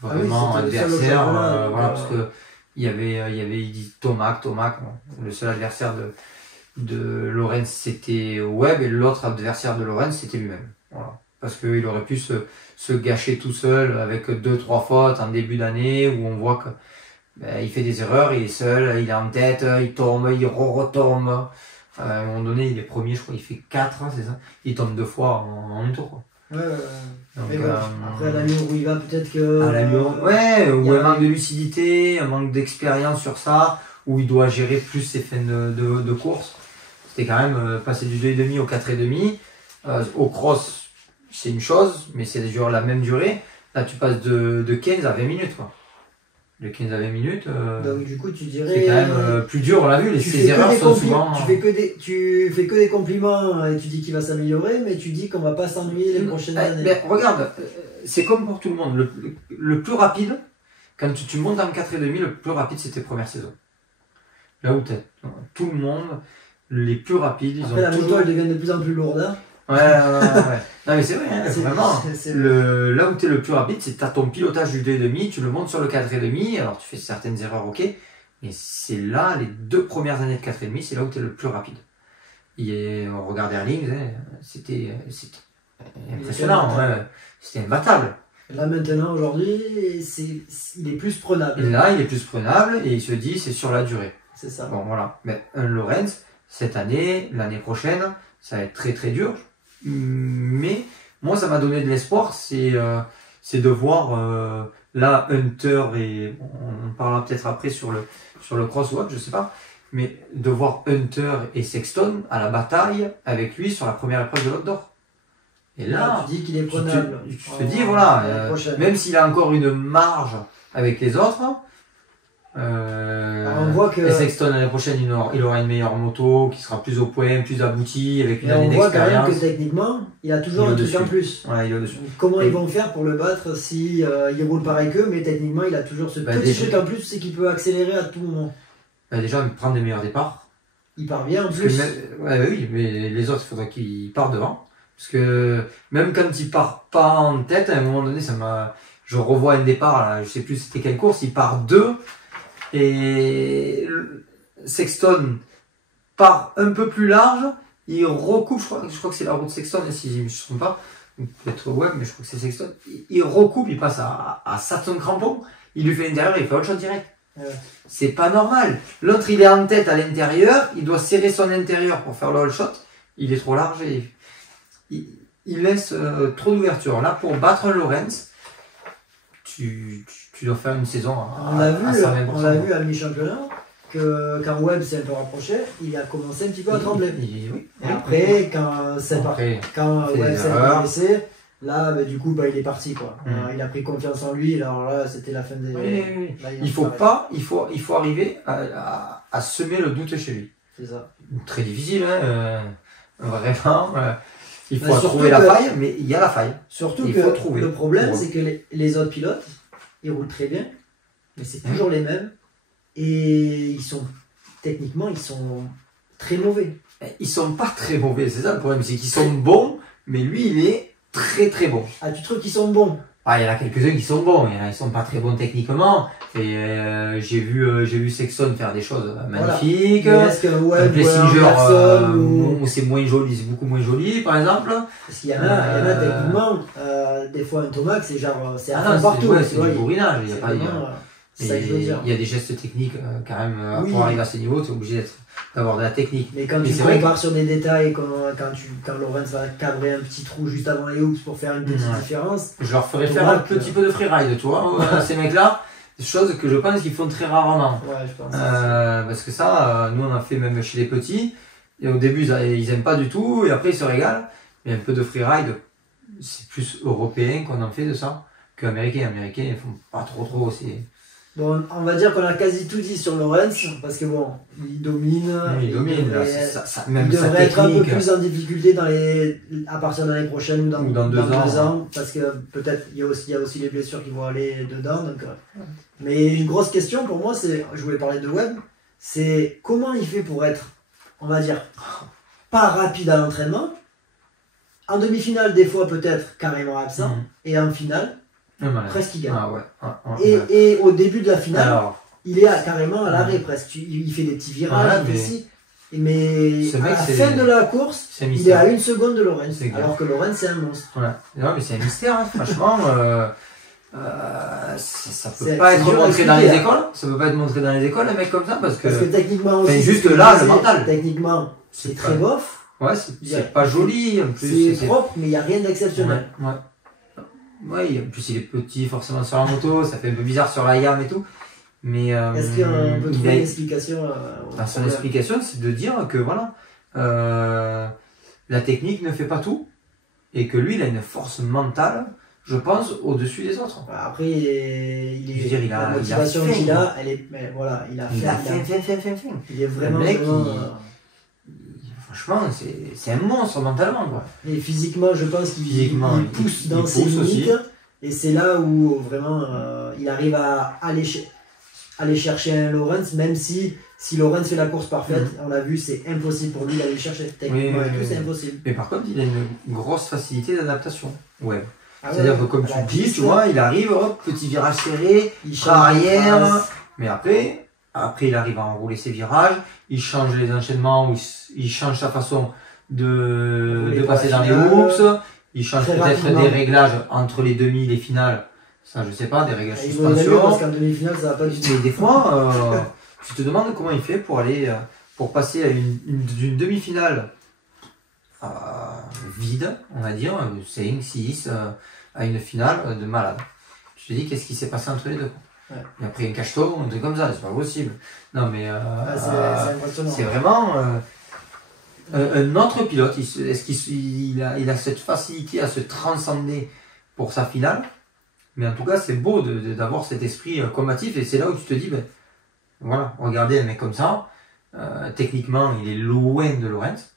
vraiment adversaire, voilà, parce que il y avait Tomac, le seul adversaire de Lawrence c'était Webb et l'autre adversaire de Lawrence c'était lui-même. Voilà. Parce qu'il aurait pu se gâcher tout seul avec 2-3 fautes en début d'année où on voit que il fait des erreurs, il est seul, il est en tête, il tombe, il retombe. À un moment donné, il est premier, je crois, il fait 4, c'est ça. Il tombe 2 fois en un tour, quoi. Donc, mais bon, après à l'allure où il va, peut-être que. À l'allure, où un manque de lucidité, un manque d'expérience sur ça, où il doit gérer plus ses fins de course. C'était quand même passer du 2,5 au 4,5. Au cross, c'est une chose, mais c'est la même durée. Là, tu passes de 15 à 20 minutes, quoi. De 15 à 20 minutes. Donc du coup, tu dirais. C'est quand même plus dur, on l'a vu, ces erreurs sont souvent. Tu fais que des compliments et tu dis qu'il va s'améliorer, mais tu dis qu'on va pas s'ennuyer les prochaines années. Mais regarde, c'est comme pour tout le monde. Le plus rapide, quand tu montes en 4,5, le plus rapide, c'est tes premières saisons. Là où tout le monde, les plus rapides, ils Après, ont la moto, elle devient de plus en plus lourde. Hein. Ouais. Non mais c'est vrai, hein, vraiment. Là où tu es le plus rapide, c'est que tu as ton pilotage du 2,5, tu le montes sur le 4,5, alors tu fais certaines erreurs, ok, mais c'est là, les 2 premières années de 4,5, c'est là où tu es le plus rapide. On regarde Erling, c'était impressionnant, c'était imbattable. Là maintenant, aujourd'hui, il est plus prenable. Et là, il est plus prenable et il se dit, c'est sur la durée. C'est ça. Bon, voilà. Mais un Lawrence, cette année, l'année prochaine, ça va être très très dur. Mais moi, ça m'a donné de l'espoir, c'est de voir là Hunter et on parlera peut-être après sur le crosswalk, je sais pas, mais de voir Hunter et Sexton à la bataille avec lui sur la première épreuve de l'outdoor. Et là, tu dis qu'il est prenable. Tu te dis voilà, même s'il a encore une marge avec les autres. On voit que Sexton l'année prochaine il aura une meilleure moto qui sera plus au point, plus aboutie avec une année d'expérience. On voit quand même que techniquement il a toujours un truc en plus. Ouais, il est au-dessus. Comment ils vont faire pour le battre si il roule pareil qu'eux, mais techniquement il a toujours ce petit truc en plus, c'est qu'il peut accélérer à tout moment. Déjà il prend des meilleurs départs. Il part bien en plus. Oui, mais les autres il faudrait qu'il parte devant. Parce que même quand il part pas en tête, à un moment donné je revois un départ, là, je sais plus c'était quelle course, il part 2. Et Sexton part un peu plus large, il recoupe, je crois que c'est la roue de Sexton, si je ne me trompe pas, peut-être Webb, mais je crois que c'est Sexton. Il recoupe, il passe à Saturn crampon, il lui fait l'intérieur, il fait autre chose direct. C'est pas normal. L'autre, il est en tête à l'intérieur, il doit serrer son intérieur pour faire le all shot, il est trop large et il laisse trop d'ouverture. Là, pour battre un Lawrence, tu dois faire une saison à 120%. On l'a vu à mi-championnat, que quand Webb s'est un peu rapproché, il a commencé un petit peu à trembler. Et après, quand Webb s'est un peu blessé, là, du coup, il est parti, quoi. Il a pris confiance en lui, alors là, c'était la fin des... Là, il faut arriver à semer le doute chez lui. C'est ça. Très difficile, hein, vraiment. Il faut trouver la faille, mais il y a la faille. Surtout que le problème, c'est que les autres pilotes, ils roulent très bien, mais c'est toujours les mêmes. Et techniquement, ils sont très mauvais. Ils sont pas très mauvais, c'est ça le problème, c'est qu'ils sont bons, mais lui, il est très très bon. Ah, tu trouves qu'ils sont bons? Ah, il y en a quelques-uns qui sont bons, il y en a qui sont pas très bons techniquement. Et j'ai vu Sexton faire des choses magnifiques. Voilà. Est-ce que Webb, c'est moins joli, c'est beaucoup moins joli, par exemple. Parce qu'il y en a techniquement, des fois un Tomac, c'est genre, c'est à fond partout. C'est du bourrinage, il y a des gestes techniques quand même pour arriver à ce niveau, tu es obligé d'avoir de la technique. Mais quand tu compares sur des détails, quand Lawrence va cadrer un petit trou juste avant les hoops pour faire une petite différence. Je leur ferais faire un petit peu de freeride, tu vois, ces mecs-là, chose que je pense qu'ils font très rarement. Ouais, je pense. Parce que ça, nous on a fait même chez les petits, et au début ils aiment pas du tout, et après ils se régalent. Mais un peu de freeride, c'est plus européen qu'on en fait de ça qu'américain. Américains, ils font pas trop, c'est... Bon, on va dire qu'on a quasi tout dit sur Lawrence, parce que bon, il domine. Il domine, il devrait être un peu plus en difficulté à partir de l'année prochaine ou dans 2 ans, parce que peut-être il y a aussi les blessures qui vont aller dedans. Donc, mais une grosse question pour moi, je voulais parler de Webb, c'est comment il fait pour être, on va dire, pas rapide à l'entraînement, en demi-finale des fois peut-être carrément absent, et en finale, presque il gagne. Et au début de la finale, il est carrément à l'arrêt presque. Il fait des petits virages, mais à la fin de la course, il est à 1 seconde de Lawrence. Alors que Lawrence, c'est un monstre. Non, mais c'est un mystère, hein. Franchement. Ça peut pas être montré dans les écoles. Ça peut pas être montré dans les écoles, un mec comme ça, parce que techniquement aussi. Juste là, le mental. Techniquement, c'est très bof. Ouais, c'est pas joli. En plus, c'est propre, mais il n'y a rien d'exceptionnel. Ouais, en plus il est petit forcément sur la moto, ça fait un peu bizarre sur la YAM et tout. Mais est-ce qu'on peut trouver une explication son explication, c'est de dire que voilà, la technique ne fait pas tout et que lui il a une force mentale, je pense, au-dessus des autres. Après, la motivation qu'il a, elle est, mais voilà, il a fait. Il est vraiment. Franchement, c'est un monstre mentalement, quoi. Et physiquement, je pense qu'il pousse dans ses limites. Et c'est là où vraiment il arrive à aller chercher un Lawrence, même si Lawrence fait la course parfaite, on l'a vu, c'est impossible pour lui d'aller chercher. Techniquement et tout, c'est impossible. Mais par contre, il a une grosse facilité d'adaptation. Ouais. C'est-à-dire que comme tu dis, tu vois, il arrive, hop, petit virage serré, il change arrière, mais après il arrive à enrouler ses virages, il change les enchaînements, il change sa façon de passer dans les hoops, il change peut-être des réglages entre les demi et les finales, ça je sais pas, des réglages suspension. Parce qu'en demi-finale ça va pas du tout. Mais des fois, tu te demandes comment il fait pour passer à d'une demi-finale vide, on va dire, 5, 6, à une finale de malade. Tu te dis qu'est-ce qui s'est passé entre les deux. Et après un cacheton, un truc comme ça, c'est pas possible. Non mais c'est vraiment un autre pilote. Est-ce qu'il a cette facilité à se transcender pour sa finale? Mais en tout cas, c'est beau d'avoir cet esprit combatif et c'est là où tu te dis, ben voilà, regardez un mec comme ça. Techniquement, il est loin de Lawrence.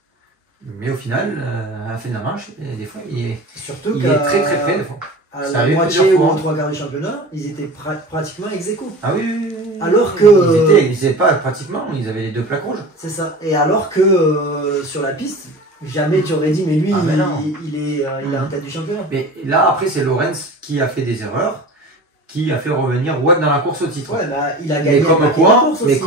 Mais au final, à la fin de la manche, des fois, il est très très près des fois. À la moitié ou en 3/4 du championnat, ils étaient pratiquement ex-aequo. Ah oui. Alors que... Ils étaient pas pratiquement, ils avaient les 2 plaques rouges. C'est ça. Et alors que sur la piste, jamais tu aurais dit, mais lui, il est en tête du championnat. Mais là, après, c'est Lawrence qui a fait des erreurs, qui a fait revenir Webb dans la course au titre. Ouais, bah, il a gagné mais comme quoi, aussi, oui,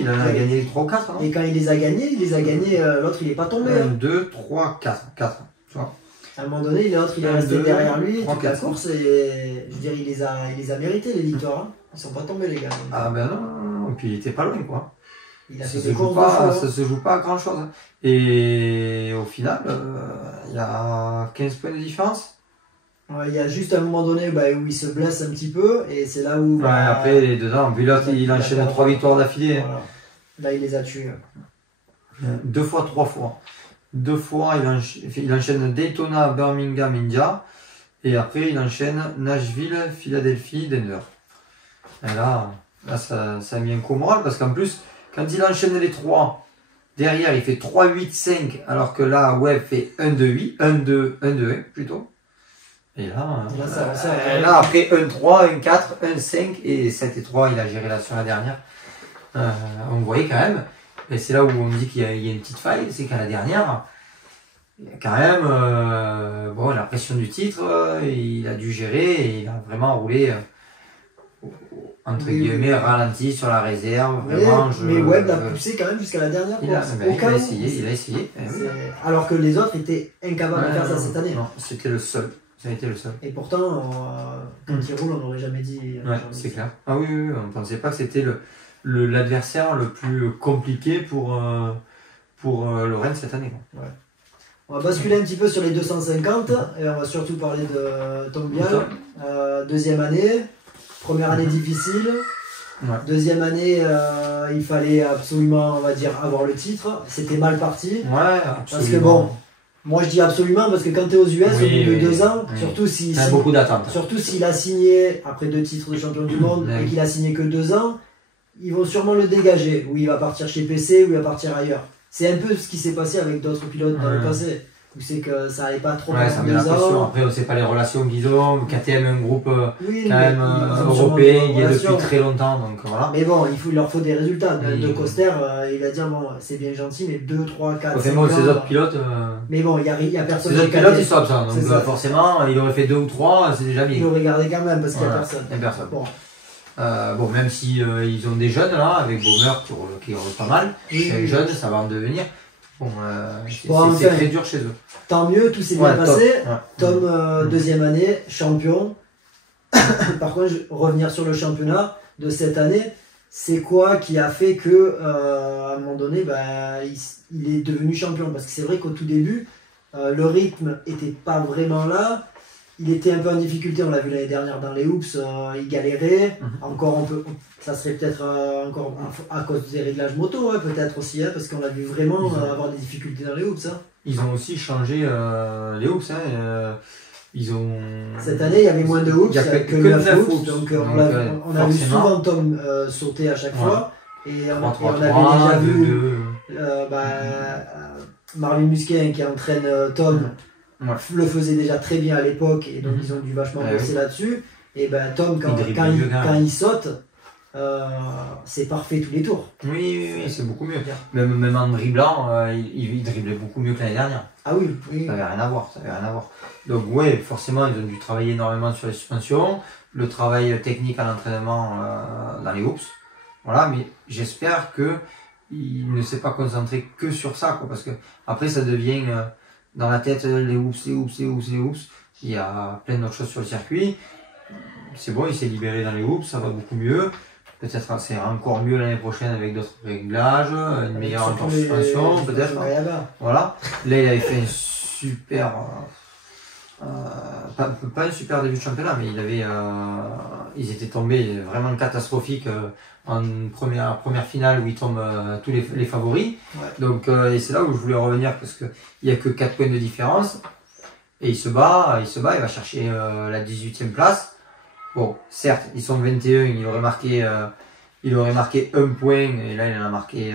il en a gagné 3 ou 4. Hein. Et quand il les a gagnés, l'autre il est pas tombé. 1, 2, 3, 4. 4. Tu vois. À un moment donné, l'autre il est resté derrière lui 3, toute la 4. course et je veux dire, il les a mérités les victoires. Hein. Ils sont pas tombés les gars. Ah ben non, et puis il était pas loin quoi. Il a fait des courses ça se joue pas à grand chose. Et au final, il y a 15 points de différence. Ouais, il y a juste un moment donné où il se blesse un petit peu et c'est là où. Après, il est dedans. Puis l'autre, il enchaîne 3 victoires d'affilée. Voilà. Là, il les a tués. 2 fois, 3 fois. 2 fois, il enchaîne Daytona, Birmingham, India. Et après, il enchaîne Nashville, Philadelphie, Denver. Et là ça a mis un coup au moral parce qu'en plus, quand il enchaîne les 3, derrière, il fait 3, 8, 5. Alors que là, Webb fait 1, 2, 8. 1, 2, 1, 2, 1 plutôt. Et là, après 1, 3, 1, 4, 1, 5 et 7 et 3, il a géré là sur la dernière. On voyait quand même, et c'est là où on dit qu'il y a une petite faille, c'est qu'à la dernière, il y a quand même la pression du titre, il a dû gérer et il a vraiment roulé entre guillemets ralenti sur la réserve. Mais Webb l'a poussé quand même jusqu'à la dernière course. Il a essayé. Alors que les autres étaient incapables de faire ça cette année. Non, c'était le seul. Ça a été le seul. Et pourtant, quand il roule, on n'aurait jamais dit. Ouais, c'est clair. Ah oui, on ne pensait pas que c'était l'adversaire le plus compliqué pour Lorenz cette année. Ouais. On va basculer un petit peu sur les 250 et on va surtout parler de Tom Bial. Deuxième année, première année difficile. Ouais. Deuxième année, il fallait absolument, on va dire, avoir le titre. C'était mal parti. Ouais, absolument. Parce que bon. Moi je dis absolument parce que quand tu es aux US au bout de 2 ans, surtout s'il beaucoup d'attentes. Surtout s'il a signé après 2 titres de champion du monde et qu'il a signé que 2 ans, ils vont sûrement le dégager. Ou il va partir chez PC ou il va partir ailleurs. C'est un peu ce qui s'est passé avec d'autres pilotes dans le passé. Où c'est que ça n'allait pas trop pendant ça 2 ans. Après on ne sait pas les relations qu'ils ont. KTM un groupe quand même européen, il est depuis très longtemps. Donc voilà. Mais bon, il leur faut des résultats. De Coster, il va dire bon c'est bien gentil mais 2, 3, 4, 5 ans. Ces autres pilotes. Mais bon, il y a personne. Ces autres pilotes ils sont absents. Donc forcément, il aurait fait 2 ou 3, c'est déjà bien. Il aurait gardé quand même parce qu'il n'y a personne. Il n'y a personne. Bon, même si ils ont des jeunes là, avec Baumer qui roule pas mal. Les jeunes, ça va en devenir. Bon, c'est très dur chez eux. Tant mieux, tout s'est bien passé. Tom, deuxième année, champion. Par contre, revenir sur le championnat de cette année, c'est quoi qui a fait que à un moment donné, il est devenu champion? Parce que c'est vrai qu'au tout début, le rythme était pas vraiment là. Il était un peu en difficulté, on l'a vu l'année dernière dans les hoops, il galérait. Encore ça serait peut-être encore à cause des réglages moto, peut-être aussi, parce qu'on l'a vu vraiment avoir des difficultés dans les hoops. Ils ont aussi changé les hoops. Cette année, il y avait moins de hoops, que 9 hoops. Donc on a vu souvent Tom sauter à chaque fois. Et on avait déjà vu Marvin Musquin qui entraîne Tom. Le faisait déjà très bien à l'époque et donc ils ont dû vachement bosser là-dessus. Et Tom, quand il saute, c'est parfait tous les tours. Oui, c'est beaucoup mieux. Même en dribblant, il driblait beaucoup mieux que l'année dernière. Ah oui. Ça n'avait rien à voir. Donc ouais, forcément, ils ont dû travailler énormément sur les suspensions, le travail technique à l'entraînement dans les hoops. Voilà, mais j'espère qu'il ne s'est pas concentré que sur ça, parce que après ça devient dans la tête les hoops. Il y a plein d'autres choses sur le circuit. C'est bon, il s'est libéré dans les hoops, ça va beaucoup mieux. Peut-être c'est encore mieux l'année prochaine avec d'autres réglages, une meilleure suspension, peut-être. Voilà. Là, il avait fait un super. Pas un super début de championnat, mais ils étaient tombés vraiment catastrophiques en première finale où ils tombent tous les favoris. Donc, et c'est là où je voulais revenir parce qu'il n'y a que 4 points de différence. Et il se bat, il va chercher la 18e place. Bon, certes, ils sont 21, il aurait marqué 1 point, et là il en a marqué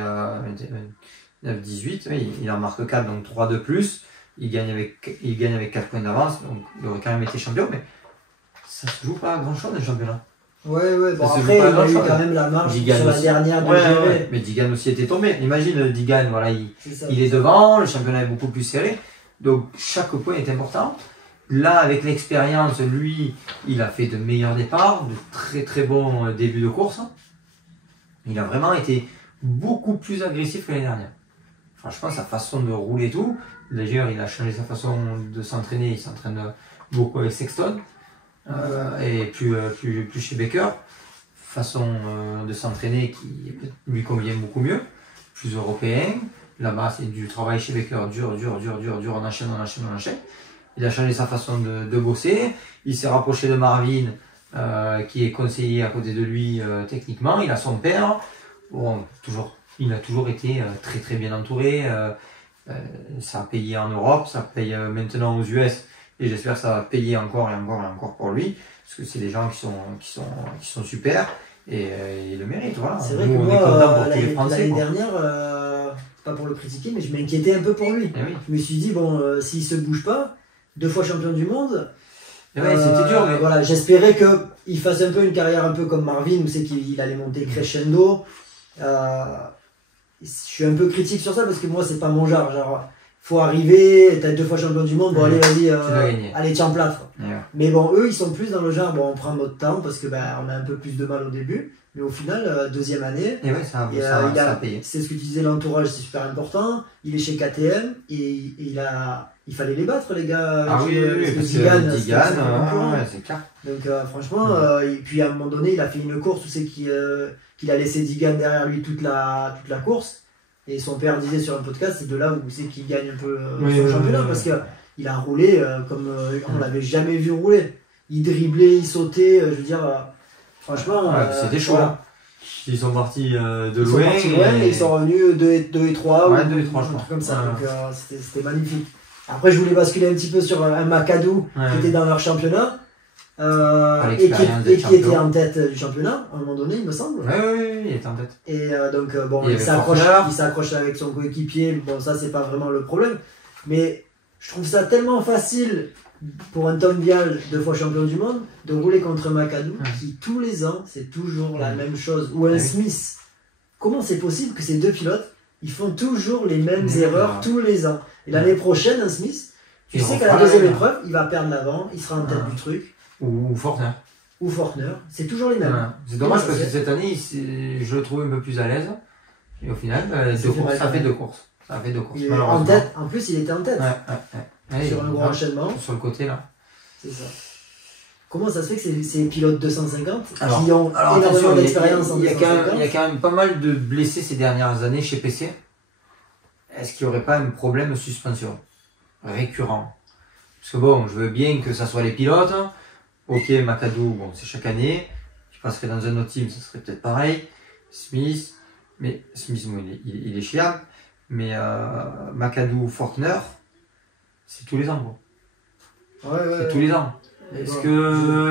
18, il en marque 4, donc 3 de plus. Il gagne avec 4 points d'avance, donc il aurait quand même été champion, mais ça se joue pas à grand chose le championnat. Ouais, bon après il a eu quand même la marge sur la dernière de GV. Mais Digan aussi était tombé. Imagine Digan, voilà, il est devant, le championnat est beaucoup plus serré, donc chaque point est important. Là, avec l'expérience, lui, il a fait de meilleurs départs, de très très bons débuts de course. Il a vraiment été beaucoup plus agressif que l'année dernière. Franchement, sa façon de rouler et tout. D'ailleurs, il a changé sa façon de s'entraîner. Il s'entraîne beaucoup avec Sexton et plus chez Baker. Façon de s'entraîner qui lui convient beaucoup mieux, plus européen. Là-bas, c'est du travail chez Baker, dur, on enchaîne. Il a changé sa façon de bosser. Il s'est rapproché de Marvin, qui est conseiller à côté de lui techniquement. Il a son père. Bon, il a toujours été très très bien entouré. Ça a payé en Europe, ça paye maintenant aux US. Et j'espère que ça va payer encore et encore pour lui. Parce que c'est des gens qui sont super. Et il le mérite, voilà. C'est vrai que moi, l'année dernière, pas pour le critiquer, mais je m'inquiétais un peu pour lui. Oui. Je me suis dit, bon, s'il se bouge pas, 2 fois champion du monde, c'était dur, mais voilà, j'espérais qu'il fasse un peu une carrière un peu comme Marvin, où c'est qu'il allait monter crescendo. Je suis un peu critique sur ça parce que moi, c'est pas mon genre. Faut arriver, t'as 2 fois champion du monde, bon allez vas-y, allez tiens plâtre. Mais bon, eux ils sont plus dans le genre, bon on prend notre temps parce que on a un peu plus de mal au début, mais au final, 2e année, ça a payé. C'est ce que tu disais, l'entourage c'est super important, il est chez KTM et il fallait les battre les gars. Ah oui, parce que Digan, c'est clair. Donc franchement, et puis à un moment donné il a fait une course où c'est qu'il a laissé Digan derrière lui toute la course. Et son père disait sur un podcast, c'est de là où c'est qu'il gagne un peu son championnat, parce qu'il a roulé comme on l'avait jamais vu rouler. Il driblait, il sautait, je veux dire, franchement. C'était chaud. Voilà. Ils sont partis de loin. Et ils sont revenus 2 et 3. Ouais, 2 et 3, je crois. Comme ça, donc c'était magnifique. Après, je voulais basculer un petit peu sur un McAdoo qui était dans leur championnat. Et qui était en tête du championnat à un moment donné, il me semble. Oui, il était en tête. Et donc bon, il s'accroche avec son coéquipier. Bon, ça c'est pas vraiment le problème, mais je trouve ça tellement facile pour un Tom Vial, 2 fois champion du monde, de rouler contre McAdoo, qui tous les ans c'est toujours la même chose, ou un Smith. Comment c'est possible que ces 2 pilotes ils font toujours les mêmes erreurs tous les ans? Et l'année prochaine, un Smith, tu sais qu'à la 2e épreuve, il va perdre l'avant, il sera en tête du truc. Ou Fortner. C'est toujours les mêmes. C'est dommage parce que cette année, je le trouve un peu plus à l'aise. Et au final, ça fait 2 courses. En tête, en plus, il était en tête. Sur un gros enchaînement. Sur le côté là. C'est ça. Comment ça se fait que ces pilotes 250 qui ont énormément d'expérience en 250 il y a quand même pas mal de blessés ces dernières années chez PC. Est-ce qu'il n'y aurait pas un problème de suspension récurrent? Parce que bon, je veux bien que ça soit les pilotes. Ok, McAdoo, bon, c'est chaque année. Tu passerais dans un autre team, ça serait peut-être pareil. Smith, bon, il est chiable. Mais McAdoo, Fortner, c'est tous les ans, quoi. C'est tous les ans. Est-ce qu'il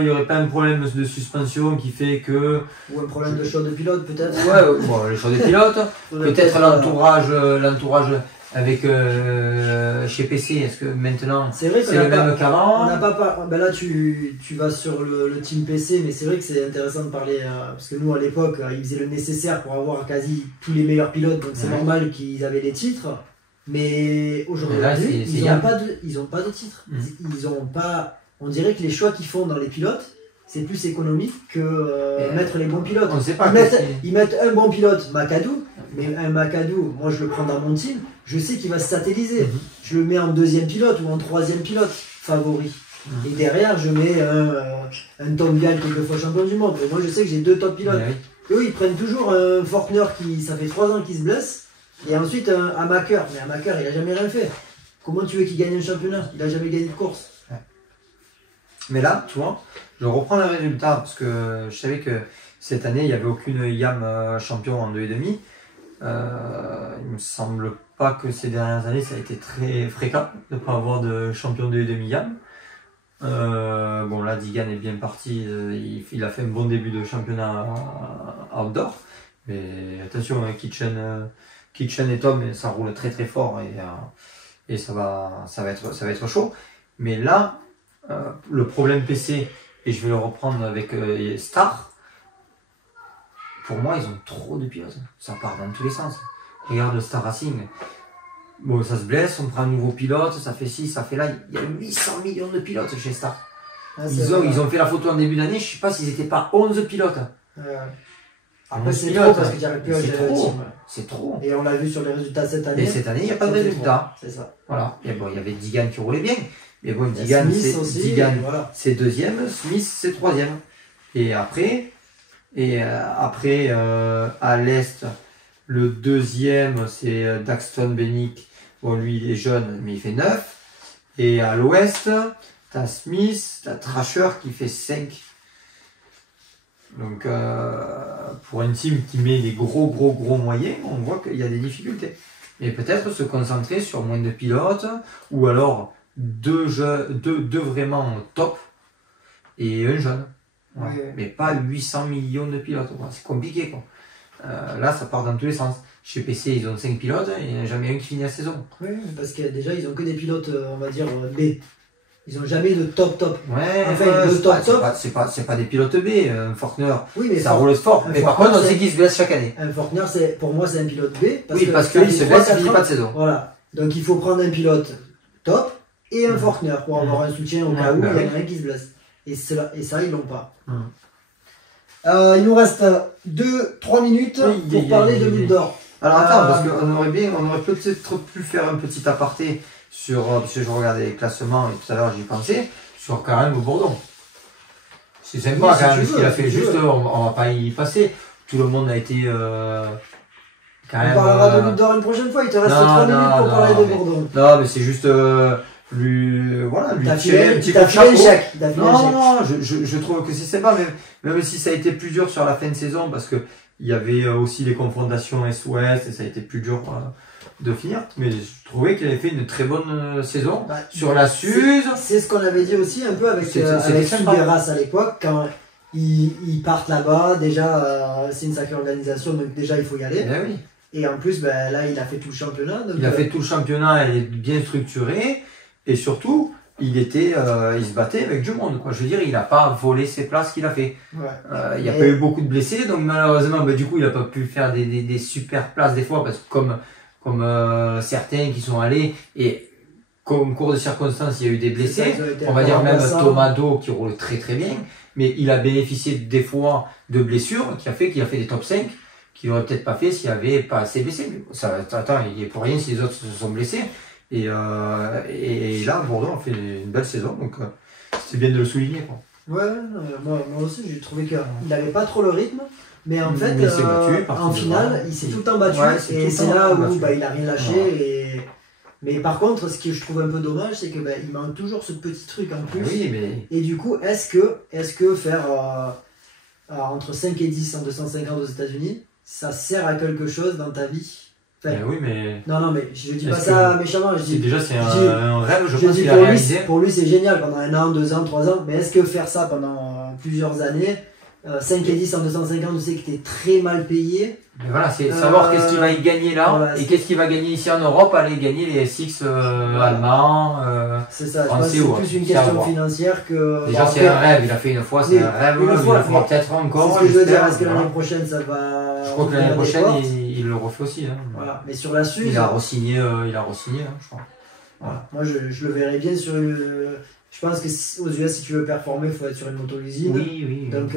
n'y aurait pas un problème de suspension qui fait que... Ou un problème de choix de pilote, peut-être? Bon, le choix de pilote. Peut-être l'entourage avec chez PC, est-ce que maintenant c'est le même qu'avant? Là tu vas sur le team PC, mais c'est vrai que c'est intéressant de parler parce que nous à l'époque ils faisaient le nécessaire pour avoir quasi tous les meilleurs pilotes, donc c'est normal qu'ils avaient les titres, mais aujourd'hui ils n'ont pas de titres. Ils ont pas, on dirait que les choix qu'ils font dans les pilotes c'est plus économique que mettre les bons pilotes. On sait pas ils mettent un bon pilote, McAdoo, mais un McAdoo, moi je le prends dans mon team, je sais qu'il va se satelliser. Je le mets en 2e pilote ou en 3e pilote favori. Et derrière, je mets un Tom Vial qui est 2 fois champion du monde. Et moi je sais que j'ai 2 top pilotes. Eux, ils prennent toujours un Fortner qui, ça fait 3 ans qu'il se blesse, et ensuite un Amaker. Mais Amaker, il a jamais rien fait. Comment tu veux qu'il gagne un championnat? Il a jamais gagné de course. Mais là, tu vois, je reprends le résultat parce que je savais que cette année, il n'y avait aucune YAM champion en 2,5. Il me semble pas que ces dernières années, ça a été très fréquent de ne pas avoir de champion 2,5 YAM. Bon, là, Digan est bien parti. Il a fait un bon début de championnat outdoor. Mais attention, Kitchen et Tom, ça roule très très fort et ça va être chaud. Mais là, le problème PC, et je vais le reprendre avec Star, pour moi ils ont trop de pilotes, ça part dans tous les sens. Regarde Star Racing, bon, ça se blesse, on prend un nouveau pilote, ça fait ci, ça fait là. Il y a 800 millions de pilotes chez Star. Ah, ils ont fait la photo en début d'année, je sais pas s'ils n'étaient pas 11 pilotes. Après, c'est trop parce qu'il y a le pilote. C'est trop. Et on l'a vu sur les résultats cette année. Et cette année, il n'y a pas de résultats. C'est ça. Voilà. Et bon, il y avait Digan qui roulait bien. Mais bon, Digan, c'est deuxième, Smith, c'est troisième. Et après, à l'Est, le deuxième, c'est Daxton Bennick. Bon, lui, il est jeune, mais il fait 9. Et à l'Ouest, t'as Smith, t'as Thrasher qui fait 5. Donc, pour un team qui met des gros moyens, on voit qu'il y a des difficultés. Mais peut-être se concentrer sur moins de pilotes, ou alors deux vraiment top et un jeune. Voilà. Oui. Mais pas 800 millions de pilotes. C'est compliqué, quoi. Là, ça part dans tous les sens. Chez PC, ils ont 5 pilotes, il n'y en a jamais un qui finit la saison. Oui, parce que déjà, ils ont que des pilotes, on va dire, B. Ils n'ont jamais de top. Ouais, enfin, c'est pas des pilotes B, un Faulkner. Oui, mais ça roule fort. Mais par contre, on sait qu'il se blesse chaque année. Un Faulkner, pour moi, c'est un pilote B. Parce qu'il se blesse, il ne finit pas de saison. Voilà. Donc il faut prendre un pilote top et un Faulkner pour avoir un soutien au cas où il y en a un qui se blesse. Et ça, ils l'ont pas. Il nous reste 2-3 minutes pour parler de Lutte d'Or. Alors attends, parce qu'on aurait peut-être pu faire un petit aparté parce que je regardais les classements et tout à l'heure j'y pensais, sur quand même Bourdon. C'est sympa quand même ce qu'il a fait, juste on va pas y passer. Tout le monde a été quand même. On parlera de Lutte d'Or une prochaine fois, il te reste 3 minutes pour parler de Bourdon. Non, mais c'est juste lui tirer un petit coup de chapeau. Non, je trouve que c'est sympa, même si ça a été plus dur sur la fin de saison, parce que il y avait aussi les confrontations Est-Ouest et ça a été plus dur de finir, mais je trouvais qu'il avait fait une très bonne saison sur la Suze. C'est ce qu'on avait dit aussi un peu avec Figueras à l'époque, quand ils partent là-bas, déjà c'est une sacrée organisation, donc déjà il faut y aller. Oui. Et en plus, là il a fait tout le championnat. Donc, il a fait tout le championnat, il est bien structuré, et surtout, il se battait avec du monde, quoi. Je veux dire, il n'a pas volé ses places qu'il a fait. Il n'y a pas eu beaucoup de blessés, donc malheureusement, du coup, il n'a pas pu faire des super places des fois, parce que comme certains qui sont allés, et comme cours de circonstances, il y a eu des blessés. On va dire même Tomado qui roule très bien, mais il a bénéficié des fois de blessures qui a fait qu'il a fait des top 5 qu'il n'aurait peut-être pas fait s'il n'y avait pas assez blessé. Attends, il est pour rien si les autres se sont blessés. Et là, Bourdon a fait une belle saison, donc c'est bien de le souligner, quoi. Ouais, moi aussi, j'ai trouvé qu'il n'avait pas trop le rythme. Mais en fait, en finale, il s'est tout le temps battu, et c'est là où il n'a rien lâché. Mais par contre, ce que je trouve un peu dommage, c'est que il manque toujours ce petit truc en plus. Oui, mais... Et du coup, est-ce que faire entre 5 et 10 en 250 aux États-Unis, ça sert à quelque chose dans ta vie? Enfin, oui, mais... Non, mais je dis pas ça méchamment. Déjà, c'est un rêve, je pense qu'il a réalisé. Pour lui, c'est génial pendant 1 an, 2 ans, 3 ans. Mais est-ce que faire ça pendant plusieurs années, 5 et 10 en 250, je sais que tu es très mal payé. Mais voilà, c'est savoir qu'est-ce qu'il va y gagner là, et qu'est-ce qu'il va gagner ici en Europe, aller gagner les SX allemands, c'est ça, je pense que c'est plus une question financière que... Déjà, c'est un rêve, il a fait une fois, c'est un rêve, il le fera peut-être encore. C'est ce que je veux dire, est-ce que l'année prochaine, ça va... Je crois que l'année prochaine, il le refait aussi. Hein. Voilà, mais sur la Suze... Il a re-signé, je crois. Voilà. Moi, je le verrais bien sur une... Je pense qu'aux US, si tu veux performer, il faut être sur une moto-usine. Oui. Donc,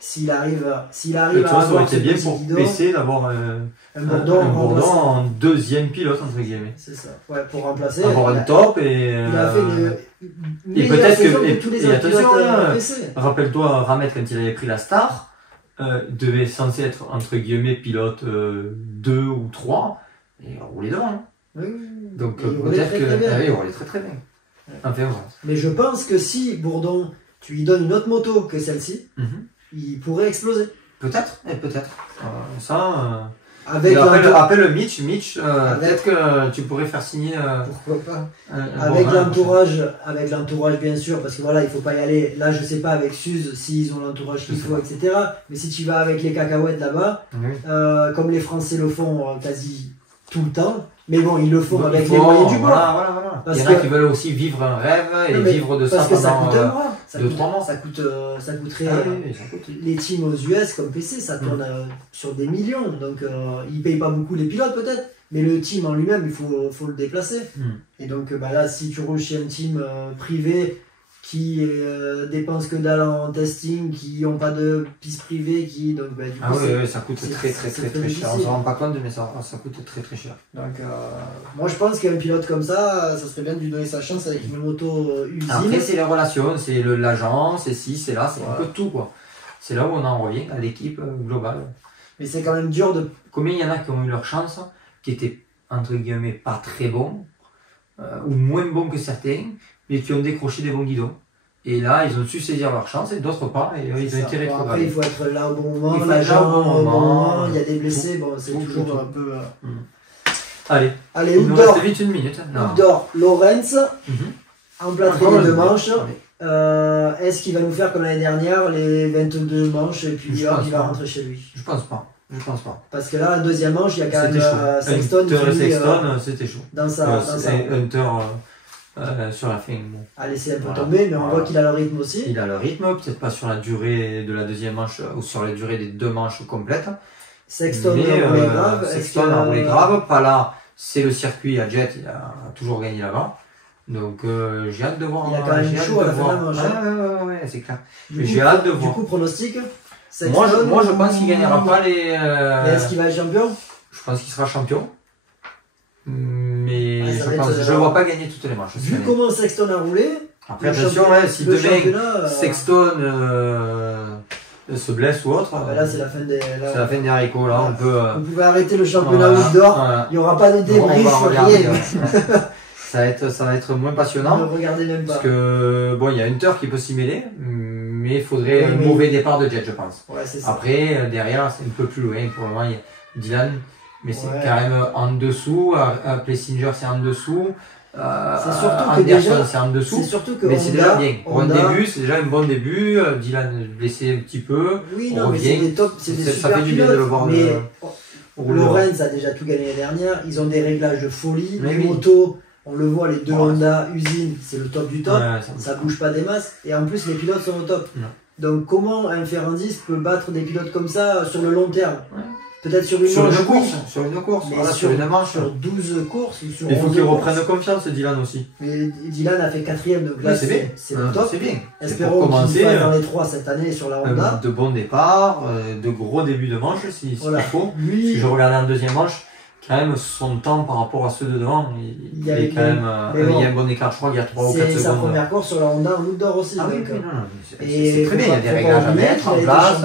s'il arrive à ça aurait été bien pour PC d'avoir un Bourdon en deuxième pilote, entre guillemets. C'est ça, ouais, pour remplacer. Avoir un top et... Il a fait et peut-être que... tous les autres pilotes rappelle-toi, Ramet, quand il avait pris la Star, devait censé être, entre guillemets, pilote 2 ou 3, et il roulait devant. Hein. Oui. Donc peut-être que... il roulait très bien. Enfin, voilà. Mais je pense que si Bourdon, tu lui donnes une autre moto que celle-ci, il pourrait exploser. Peut-être. Appelle Mitch, peut-être que tu pourrais faire signer... Pourquoi pas. Avec l'entourage bien sûr, parce que voilà, il faut pas y aller. Là, je sais pas avec Suze s'ils ont l'entourage qu'il faut, etc. Mais si tu vas avec les cacahuètes là-bas, comme les Français le font quasi tout le temps, mais bon, ils le font avec les moyens du bord. Voilà. Il y en a qui veulent aussi vivre un rêve et vivre de ça pendant 2-3 mois. Ça coûterait. Les teams aux US comme PC, ça tourne sur des millions. Donc ils payent pas beaucoup les pilotes peut-être, Mais le team en lui-même, il faut le déplacer. Et donc là, si tu roules chez un team privé qui dépensent que dalle en testing, qui n'ont pas de piste privée, donc du coup, oui, ça coûte très cher. On ne se rend pas compte, mais ça coûte très cher. Donc moi je pense qu'un pilote comme ça serait bien de lui donner sa chance avec une moto usine. Après c'est les relations, c'est l'agent, c'est ci, c'est là, c'est un peu tout quoi. C'est là où on en revient à l'équipe globale. Mais c'est quand même dur de... Combien il y en a qui ont eu leur chance, qui étaient entre guillemets pas très bons, ou moins bons que certains, mais qui ont décroché des bons guidons. Et là, ils ont su saisir leur chance et d'autres pas, et ils ont été rétrogradés. Après, il faut être là au bon moment, l'agent au bon moment, il y a des blessés, bon, c'est toujours un peu... Allez, il nous reste vite une minute. Outdoor, Lorenz, emplâtré les 2 manches. Est-ce qu'il va nous faire comme l'année dernière, les 22 manches, et puis il va rentrer chez lui? Je pense pas. Parce que là, la deuxième manche, il y a quand même Sexton c'était chaud. Dans sa Hunter sur la fin. Bon. A laissé un peu tomber, mais on voit qu'il a le rythme aussi. Il a le rythme, peut-être pas sur la durée de la deuxième manche ou sur la durée des 2 manches complètes. Sexton a roulé grave. Sexton a roulé grave. Pas là, c'est le circuit à Jet, il a toujours gagné là-bas. Donc j'ai hâte de voir. Il a quand même chaud à la fin de la manche. Ouais, c'est clair. J'ai hâte de voir. Du coup, pronostic moi, je pense qu'il gagnera pas les. Et est-ce qu'il va être champion? Je pense qu'il sera champion. Mais je ne vois pas gagner toutes les manches. Vu comment Sexton a roulé. Après, attention, si demain Sexton se blesse ou autre. Là, c'est la fin des. C'est la fin des haricots. Là, on peut. Vous pouvez arrêter le championnat outdoor. Il n'y aura pas de débrief, rien. Ça va être moins passionnant. Ne regardez même pas. Parce que bon, il y a Hunter qui peut s'y mêler, mais il faudrait un mauvais départ de Jet, je pense. Ouais, c'est ça. Après, derrière, c'est un peu plus loin. Pour le moment, il y a Dylan, mais c'est quand même en dessous. Plessinger, c'est en dessous. Anderson, c'est en dessous. Mais c'est déjà bien. Pour un début, c'est déjà un bon début. Dylan blessé un petit peu. Oui, non, mais c'est des top, c'est des super pilotes. Ça fait du bien de le voir. Mais Lorenz a déjà tout gagné l'année dernière. Ils ont des réglages de folie. Les motos. On le voit, les 2 Honda usine, c'est le top du top, ça bouge pas des masses, et en plus les pilotes sont au top. Donc comment un Ferrandis peut battre des pilotes comme ça sur le long terme? Peut-être sur une course, mais sur une manche. Sur 12 courses. Il faut qu'il reprenne confiance, Dylan aussi. Mais Dylan a fait 4ème, donc là c'est le top. C'est bien. Espérons qu'il passe dans les 3 cette année sur la Honda. De bons départs, de gros débuts de manche, s'il faut. Si je regardais en deuxième manche, quand même son temps par rapport à ceux de devant, il est quand même, il y a un bon écart, je crois qu'il y a 3 ou 4 secondes. C'est sa première course sur la Honda en outdoor aussi. Ah oui, c'est très bien, il y a des réglages à mettre en place.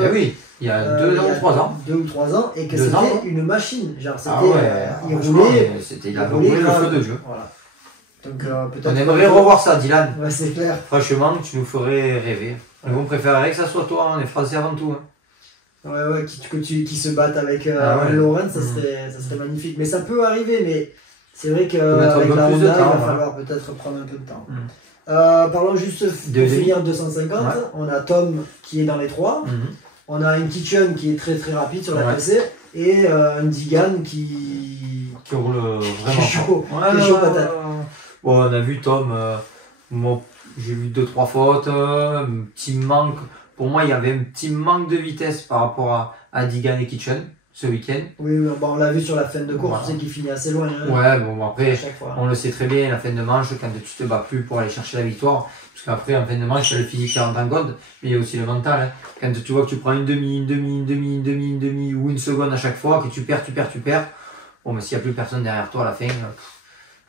Et oui, il y a 2 ou 3 ans. 2 ou 3 ans, et que c'était une machine. Genre, c'était, il roulait, il a roulé le feu de Dieu. Donc, on aimerait revoir ça, Dylan. Ouais, c'est clair. Franchement, tu nous ferais rêver. On préférerait que ça soit toi, on est français avant tout. Ouais, qui se battent avec Lorenz, ça serait magnifique. Mais ça peut arriver, mais c'est vrai qu'avec la Honda, il va falloir peut-être prendre un peu de temps. Parlons juste pour finir 250. On a Tom qui est dans les 3. On a un Kitchen qui est très très rapide sur la PC. Et un Digan qui roule vraiment chaud. Qui est chaud patate. Bon, on a vu Tom, j'ai vu 2-3 fautes, un petit manque. Pour moi, il y avait un petit manque de vitesse par rapport à Digan et Kitchen ce week-end. Oui, on l'a vu sur la fin de course, tu sais qu'il finit assez loin. Ouais, bon, après, on le sait très bien, la fin de manche, quand tu te bats plus pour aller chercher la victoire, parce qu'après, en fin de manche, il y a le physique qui rentre en compte, mais il y a aussi le mental. Quand tu vois que tu prends une demi, ou une seconde à chaque fois, que tu perds, bon, mais s'il n'y a plus personne derrière toi à la fin,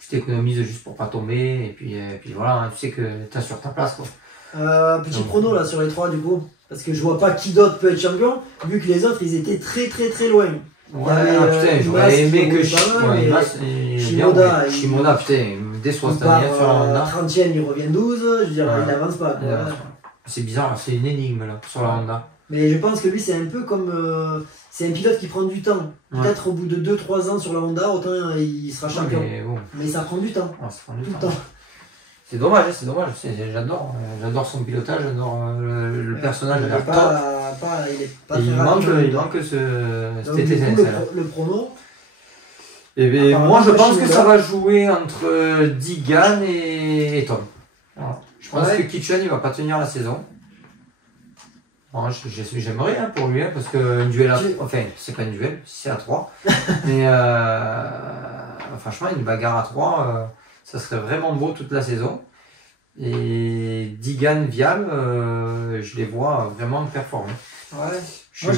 tu t'économises juste pour pas tomber, et puis voilà, tu sais que tu as sur ta place, quoi. Petit chrono là sur les 3 du coup, parce que je vois pas qui d'autre peut être champion, vu que les autres ils étaient très très très loin. Putain, j'aurais aimé que Shimoda, putain, déçoit cette année sur la Honda. 30ème, il revient 12, je veux dire, il n'avance pas. C'est bizarre, c'est une énigme là, sur la Honda. Mais je pense que lui, c'est un peu comme. C'est un pilote qui prend du temps. Peut-être au bout de 2-3 ans sur la Honda, autant il sera champion. Mais ça prend du temps. Ça prend du temps. C'est dommage. J'adore son pilotage, j'adore le personnage. Il manque cette étincelle. Le promo. Et moi, je pense que ça va jouer entre Digan et Tom. Voilà. Je pense que Kitchen, il va pas tenir la saison. Bon, j'aimerais pour lui, parce que un duel enfin, c'est pas un duel, c'est à 3. Mais franchement, une bagarre à 3, ça serait vraiment beau toute la saison. Et Digan, Vial, je les vois vraiment performer. Ouais. Moi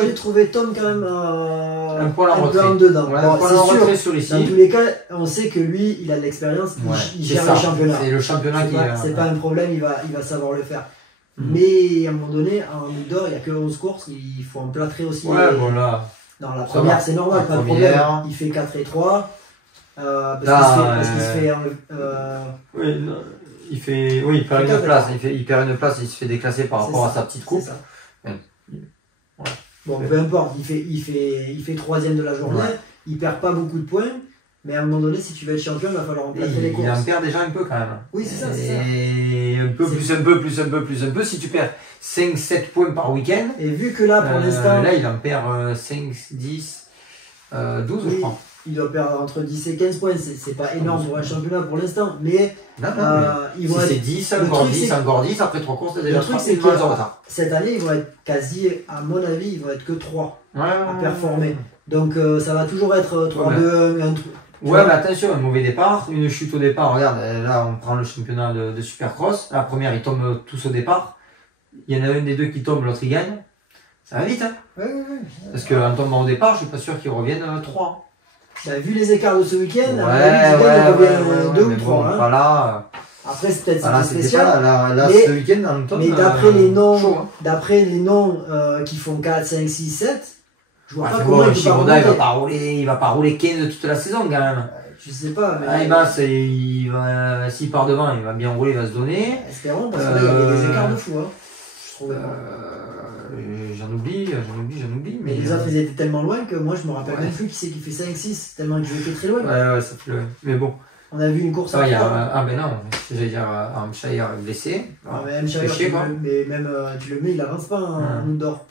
j'ai trouvé Tom quand même un poil en retrait. dedans. Ouais, un poil en retrait sur ici. Dans tous les cas, on sait que lui, il a de l'expérience, il gère le championnat. C'est le championnat qui est. C'est pas un problème, il va savoir le faire. Mais à un moment donné, en outdoor, il n'y a que 11 courses, il faut emplâtrer aussi. Ouais, voilà. Non, la première, c'est normal, pas de problème. Il fait 4 et 3. Parce qu'il se fait. Oui, non. Il perd une place. Il perd une place, il se fait déclasser par rapport à sa petite coupe. Ouais. Bon, peu importe, il fait 3e de la journée, il perd pas beaucoup de points, mais à un moment donné, si tu veux être champion, il va falloir remplacer les courses. Il en perd déjà un peu quand même. Oui, c'est ça. Et un peu, plus un peu, si tu perds 5-7 points par week-end. Et vu que là, pour l'instant. Là, il en perd 5, 10, 12, je crois. Il doit perdre entre 10 et 15 points, c'est pas énorme pour un championnat pour l'instant, mais si c'est 10, encore 10, après 3 courses, t'as déjà 3 points de retard. Cette année, ils vont être quasi, à mon avis, ils vont être que 3 à performer. Donc ça va toujours être 3-2, un truc. Ouais, mais attention, un mauvais départ, une chute au départ. Regarde, là on prend le championnat de Supercross. La première, ils tombent tous au départ. Il y en a un des deux qui tombe, l'autre il gagne. Ça va vite, hein. Ouais. Parce qu'en tombant au départ, je suis pas sûr qu'ils reviennent 3. Bah, vu les écarts de ce week-end, ils reviennent 2 ou 3. Bon, voilà. Après, c'est peut-être spécial. Là, ce week-end, dans le top. Mais d'après les noms qui font 4, 5, 6, 7, je vois pas comment Shiroda, il va pas rouler 15 toute la saison quand même. Je sais pas. Mais s'il part devant, il va bien rouler, il va se donner. Espérons, parce que là, il y avait des écarts de fou. Je trouvais. J'en oublie. Mais les autres, ils étaient tellement loin que moi, je me rappelle même plus qui c'est qui fait 5-6, tellement que je été très loin. Ouais, ça fait loin. Mais bon. On a vu une course à 3. Mais non, j'allais dire Hampshire blessé. Mais Hampshire, mais même tu le mets, il avance pas en outdoor.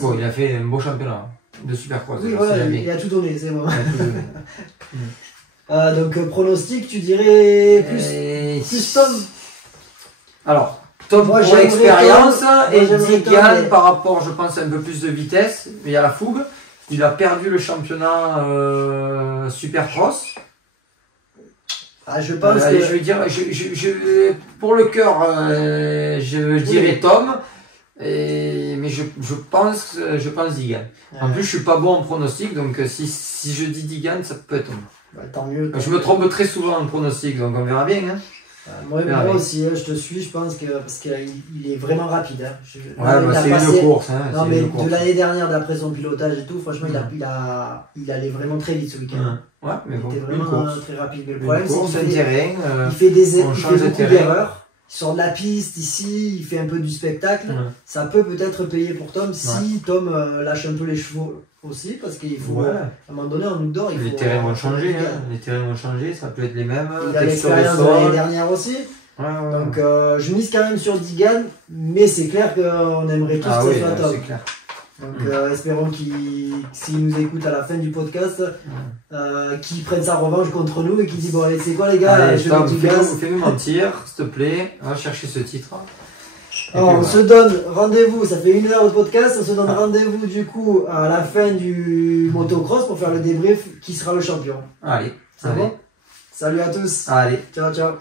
Bon, il a fait un beau championnat de Supercross. Oui, voilà, il a tout donné, c'est bon. Donc, pronostic, tu dirais plus Tom. Alors, Tom pour l'expérience et Digan par rapport, je pense, à un peu plus de vitesse, mais il y a la fougue. Il a perdu le championnat Supercross. Je pense que... Je vais dire, pour le cœur, je dirais Tom. Mais je pense Digan. En plus, je suis pas bon en pronostic, donc si je dis Digan, ça peut être Tom. Tant mieux. Je me trompe très souvent en pronostic, donc on verra bien. Hein. Moi aussi, je te suis, je pense que parce qu'il est vraiment rapide. C'est une course. Non, mais de l'année dernière, d'après son pilotage et tout, franchement, il allait vraiment très vite ce week-end. Ouais, mais il était vraiment très rapide. Mais le problème, c'est qu'il fait beaucoup d'erreurs. Il sort de la piste ici, il fait un peu du spectacle. Ça peut peut-être payer pour Tom si Tom lâche un peu les chevaux aussi, parce qu'il faut à un moment donné en outdoor. Les terrains vont changer, les terrains vont changer, ça peut être les mêmes. Il a l'expérience de l'année dernière aussi. Donc je mise quand même sur Digan, mais c'est clair qu'on aimerait tous que ça soit Tom. Donc espérons s'il nous écoute à la fin du podcast, qu'il prenne sa revanche contre nous et qu'il dit bon allez c'est quoi les gars, allez, je mets du gaz. Fais-nous mentir, s'il te plaît, on va chercher ce titre. Alors, on se donne rendez-vous, ça fait 1 heure de podcast, on se donne rendez-vous du coup à la fin du motocross pour faire le débrief qui sera le champion. Allez, c'est bon. Salut à tous. Allez, ciao. Ciao.